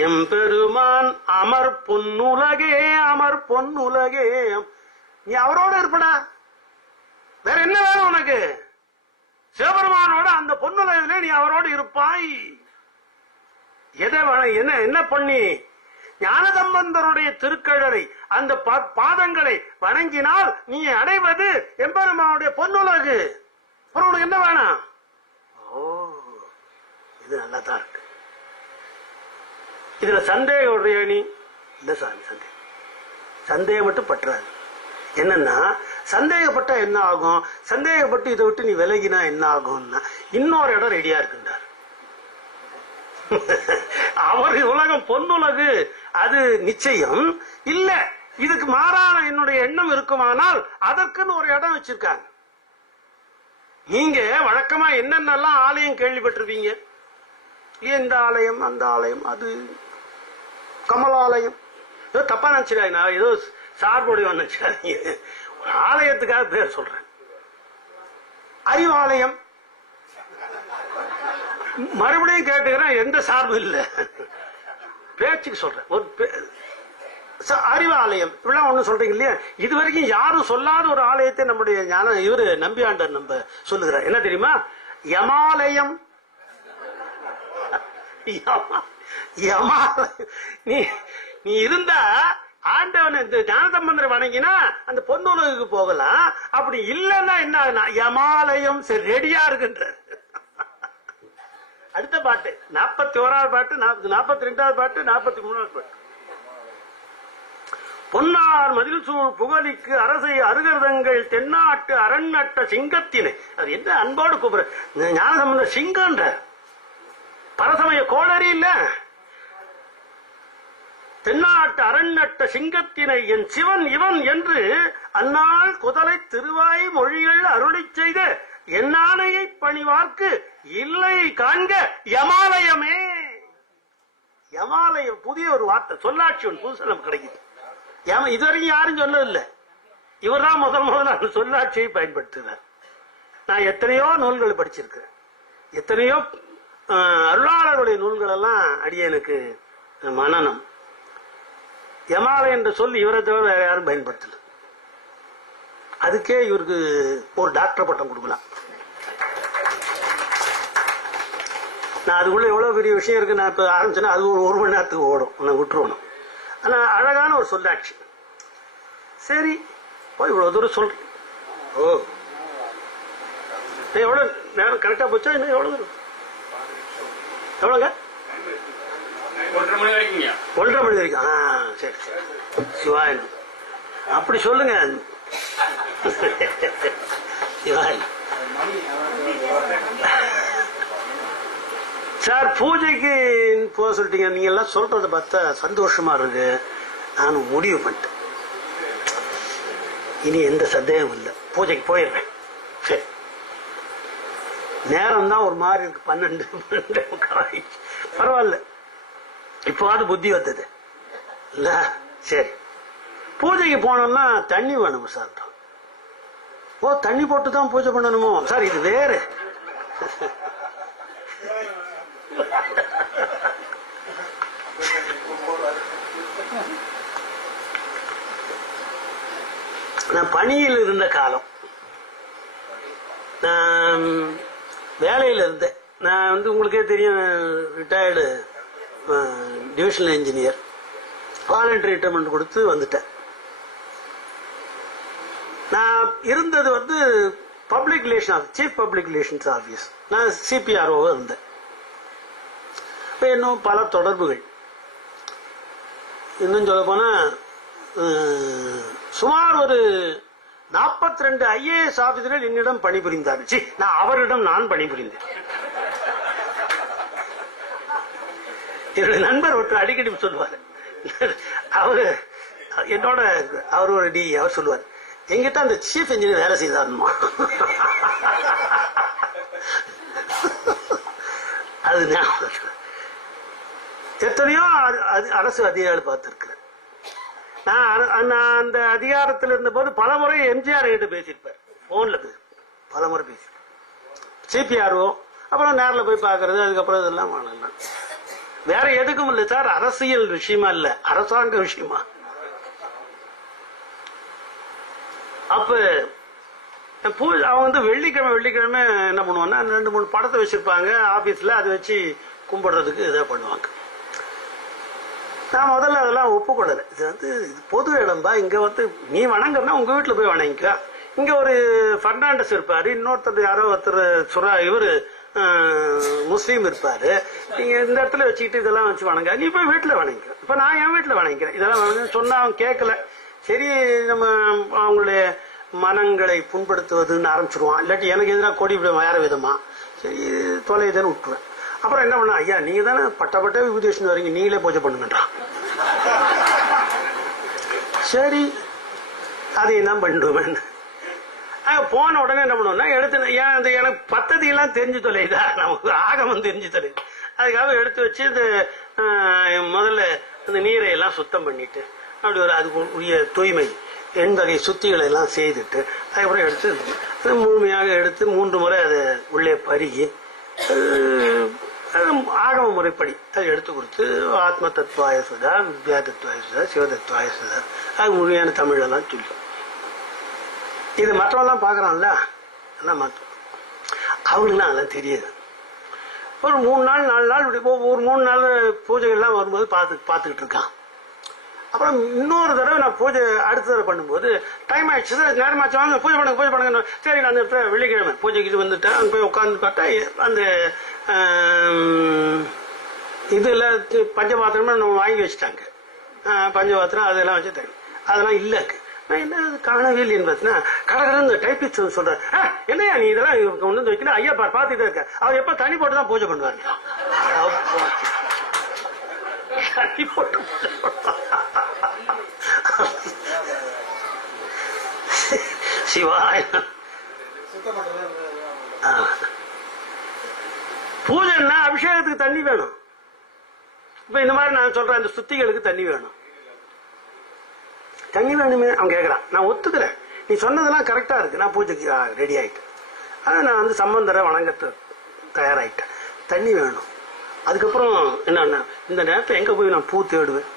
எம்பெருமான் அமர் பொன்னுலகே, அமர் பொன்னுலகே. நீ அவரோட இருப்படா, வேற என்ன வேணும் உனக்கு? சிவபெருமானோட அந்த பொன்னுலகத்திலே நீ அவரோடு இருப்பாய். எதை என்ன பண்ணி? ஞானசம்பந்தருடைய திருக்கழலை, அந்த பாதங்களை வணங்கினால் நீ அடைவது எம்பெருமானுடைய பொன்னுலகு. உனக்கு என்ன வேணாம்? ஓ, இது நல்லா தான் இருக்கு. இதுல சந்தேகம் உடைய நீ இல்ல சாமி, சந்தேகம் மட்டும் பற்றாது. என்னன்னா, சந்தேகப்பட்டா என்ன ஆகும்? சந்தேகப்பட்டு இதை விட்டு நீ விலகினா என்ன ஆகும்னா, இன்னொரு இடம் ரெடியா இருக்குன்றார். அவர் உலகம் பொன்னுலகு, அது நிச்சயம் இல்ல. இதுக்கு மாறான என்னுடைய எண்ணம் இருக்குமானால் அதற்குன்னு ஒரு இடம் வச்சிருக்காங்க. நீங்க வழக்கமா என்னென்னலாம் ஆலயம் கேள்விப்பட்டிருப்பீங்க. இந்த ஆலயம், அந்த ஆலயம், அது கமலாலயம். ஏதோ தப்பா நினைச்சிடாங்க, ஏதோ சார்புடைய நினைச்சிடாதீங்க. ஆலயத்துக்காக பேர் சொல்றேன். அறிவாலயம் மறுபடியும் கேட்டுக்கிறேன், எந்த சார்பு இல்லை, பேச்சுக்கு சொல்றேன். ஒரு அறிவாலயம் இப்படிலாம் ஒண்ணு சொல்றீங்க இல்லையா, இதுவரைக்கும் யாரும் சொல்லாத ஒரு ஆலயத்தை நம்முடைய ஞான இவரு நம்பியாண்டர் நம்ம சொல்லுகிறார். என்ன தெரியுமா? யமாலயம். யமாலயம். நீ இருந்தா ஆண்டவன் இந்த ஞானசம்பந்தரை வணங்கினா அந்த பொன்னுலகுக்கு போகலாம். அப்படி இல்லைன்னா என்ன? யமாலயம் சரி ரெடியா இருக்குன்ற. அடுத்த பாட்டு 41வது பாட்டு, 42வது பாட்டு, 43வது பாட்டு. பொன்னார் மதில் சூழ் புகழிக்கு அரசை அருகர்தங்கள் தென்னாட்டு அரண்நட்ட சிங்கத்தினை. அது என்ன அன்போடு கூப்பிடுற ஞானசம்பந்த சிங்கன்ற பரசமய கோளறி இல்ல. தென்னாட்டு அரண்நட்ட சிங்கத்தினை என் சிவன் இவன் என்று அந்நாள் குதலை திருவாய் மொழிகள் அருளி செய்த என்னானையை பணிவார்க்கு இல்லை காண்க யமாலயமே. யமாலயம் புதிய ஒரு வார்த்தை, சொல்லாட்சி ஒன்று புதுசா நமக்கு கிடைக்குது. இதுவரைக்கும் யாரும் சொன்னதில்லை, இவர் தான் முதல்ல அந்த சொல்லாட்சியை பயன்படுத்துகிறார். நான் எத்தனையோ நூல்கள் படிச்சிருக்கிறேன், எத்தனையோ அருளாளருடைய நூல்கள் எல்லாம் அடியனுக்கு மனனம். யமாலயம் என்ற சொல் இவரை தவிர வேற யாரும் பயன்படுத்தல. அதுக்கே இவருக்கு ஒரு டாக்டர் பட்டம் கொடுக்கலாம். நான் அதுக்குள்ள எவ்வளவு பெரிய விஷயம் இருக்கு, நான் இப்ப ஆரம்பிச்சேன்னா அது ஒரு மணி நேரத்துக்கு ஓடும், நான் விட்டுருவணும். ஆனா அழகான ஒரு சொல்லாட்சி. சரி, போய் இவ்வளவு தூரம் சொல்றேன். ஓ, எவ்வளவு நேரம் கரெக்டா போச்சா? இன்னும் எவ்வளவு தூரம்? எவ்வளவுங்க? 1:30 மணி வரைக்கும். 1:30 மணி வரைக்கும். சரி சரி, சிவாயன் அப்படி சொல்லுங்க. சிவாயன் சார், பூஜைக்கு போக சொல்லிட்டீங்க. நீங்க எல்லாம் சொல்றத பார்த்தா சந்தோஷமா இருக்கு. நானும் முடிவு பண்ணிட்டேன், இனி எந்த சந்தேகமும் இல்லை, பூஜைக்கு போயிடுறேன். சரி, நேரம் தான் ஒரு மாதிரி இருக்கு, 12 பரவாயில்ல, இப்போது புத்தி வந்தது இல்ல. சரி, பூஜைக்கு போனோம்னா தண்ணி வேணும் சார். ஓ, தண்ணி போட்டு தான் பூஜை பண்ணணுமோ சார்? இது வேற. நான் பணியில் இருந்த காலம், நான் வேலையில் இருந்தேன். நான் உங்களுக்கே தெரியும், retired divisional engineer. Voluntary retirement கொடுத்து வந்துட்டேன். நான் இருந்தது public relation, chief public relations office. நான் சிபிஆர்ஓ இருந்தேன். இன்னும் பல தொடர்புகள். இன்னும் சொல்ல போனா சுமார் ஒரு 42 IAS ஆபீசர்கள் என்னிடம் பணிபுரிந்தார். நான் அவரிடம் நான் பணிபுரிந்தேன். என்னுடைய நண்பர் ஒருத்தர் அடிக்கடி சொல்லுவார், அவரு என்னோட அவர் ஒரு டி, அவர் சொல்லுவார், எங்கிட்ட அந்த சீஃப் இன்ஜினியர் வேலை செய்தாருமா. அது எத்தனையோ அரசு அதிகாரிகள் பார்த்திருக்கிறேன். நான் அந்த அதிகாரத்தில் இருந்த போது பல முறை எம்ஜிஆர் கிட்ட பேசியிருப்பார், போன்ல பல முறை பேசியிருப்பார். சிபிஆர்ஓ, அப்புறம் நேரில் போய் பார்க்கறது, அதுக்கப்புறம் இதெல்லாம் வாழலாம். வேற எதுக்கும் இல்லை சார், அரசியல் விஷயமா இல்ல, அரசாங்க விஷயமா. அப்ப அவன் வெள்ளிக்கிழமை என்ன பண்ணுவான்னா, 2-3 படத்தை வச்சிருப்பாங்க ஆபீஸ்ல, அதை வச்சு கும்பிடுறதுக்கு இதை பண்ணுவாங்க. நான் முதல்ல அதெல்லாம் ஒப்புக்கொள்ளல. இது பொது இடம்பா, இங்க நீ வணங்குறனா உங்க வீட்டுல போய் வணங்கிக்க. இங்க ஒரு பெர்னாண்டஸ் இருப்பாரு, இன்னொருத்தர் யாரோ ஒருத்தர் இவரு முஸ்லீம் இருப்பாரு. நீங்க இந்த இடத்துல வச்சுக்கிட்டு இதெல்லாம் வச்சு வணங்க, நீ போய் வீட்டுல வணங்கிக்க. இப்ப நான் என் வீட்டுல வணங்கிக்கிறேன். இதெல்லாம் சொன்னா அவன் கேட்கல. சரி, நம்ம அவங்களுடைய மனங்களை புண்படுத்துவதுன்னு ஆரம்பிச்சிருவான். இல்லாட்டி எனக்கு எதிராக கொடி வேற விதமா. சரி, தொலைதுன்னு விட்டுருவேன். அப்புறம் என்ன பண்ண, ஐயா நீங்க தானே பட்ட விபூதேஷன் வரீங்க, நீங்களே பூஜை பண்ணுங்கன்றான். சரி, அதை என்ன பண்ணுவேன். போன உடனே என்ன பண்ணுவோம்னா, எடுத்து எனக்கு பத்ததி எல்லாம் தெரிஞ்சு தொலைதா, நமக்கு ஆகமம் தெரிஞ்சு தொலைது. அதுக்காக எடுத்து வச்சு இந்த முதல்ல அந்த நீரை எல்லாம் சுத்தம் பண்ணிட்டு, அப்படி அதுக்கு உரிய தூய்மை எண்வகை சுத்திகளை எல்லாம் செய்துட்டு அதுக்கப்புறம் எடுத்து முழுமையாக எடுத்து 3 முறை அதை உள்ளே பருகி ஆகம முறைப்படி அதை எடுத்து கொடுத்து ஆத்ம தத்துவாய சுதா, வித்யா தத்துவாய சுதா, சிவதத்துவாய சுதா, அது முழுமையான தமிழெல்லாம் சொல்லி இது மற்றவெல்லாம் பார்க்கறான்ல, அவங்களுக்குலாம் அதெல்லாம் தெரியாது. ஒரு 3 நாள் 4 நாள் ஒரு 3 நாள் பூஜைகள்லாம் வரும்போது பார்த்துக்கிட்டு இருக்கான். அப்புறம் இன்னொரு தடவை நான் பூஜை அடுத்த தடவை பண்ணும்போது டைம் ஆயிடுச்சு, நேரமாச்சு, வாங்க பூஜை பண்ணுங்க. சரி, நான் அந்த இடத்துல வெள்ளிக்கிழமை பூஜைக்கு வந்துட்டேன். அங்கே போய் உட்காந்து பார்த்தா அந்த இதுல பஞ்சபாத்திரமா நம்ம வாங்கி வச்சுட்டாங்க. பஞ்சபாத்திரம் அதெல்லாம் வச்சுட்டாங்க. அதெல்லாம் இல்லை. நான் என்ன காணவே இல்லைன்னு பார்த்தீங்கன்னா கடற்கரை டைப்பிஸ்ட் சொல்றேன், என்னையா நீ இதெல்லாம் கொண்டு வந்து வைக்கணும், ஐயா பார்த்துட்டே இருக்க, அவர் எப்ப தனி போட்டு தான் பூஜை பண்ணுவாங்க. தனி போட்டு சிவாய பூஜைன்னா அபிஷேகத்துக்கு தண்ணி வேணும். இப்ப இந்த மாதிரி நான் சொல்றேன், இந்த சுத்திகளுக்கு தண்ணி வேணும். தண்ணி வேணுமே அவன் கேட்கறான். நான் ஒத்துக்கிறேன், நீ சொன்னதெல்லாம் கரெக்டா இருக்கு, நான் பூஜைக்கு ரெடி ஆயிட்டேன். ஆனா நான் வந்து சம்பந்தரை வணங்கத்து தயாராயிட்டேன். தண்ணி வேணும். அதுக்கப்புறம் என்னன்னா இந்த நேரத்தை எங்க போய் நான் பூ தேடுவேன்?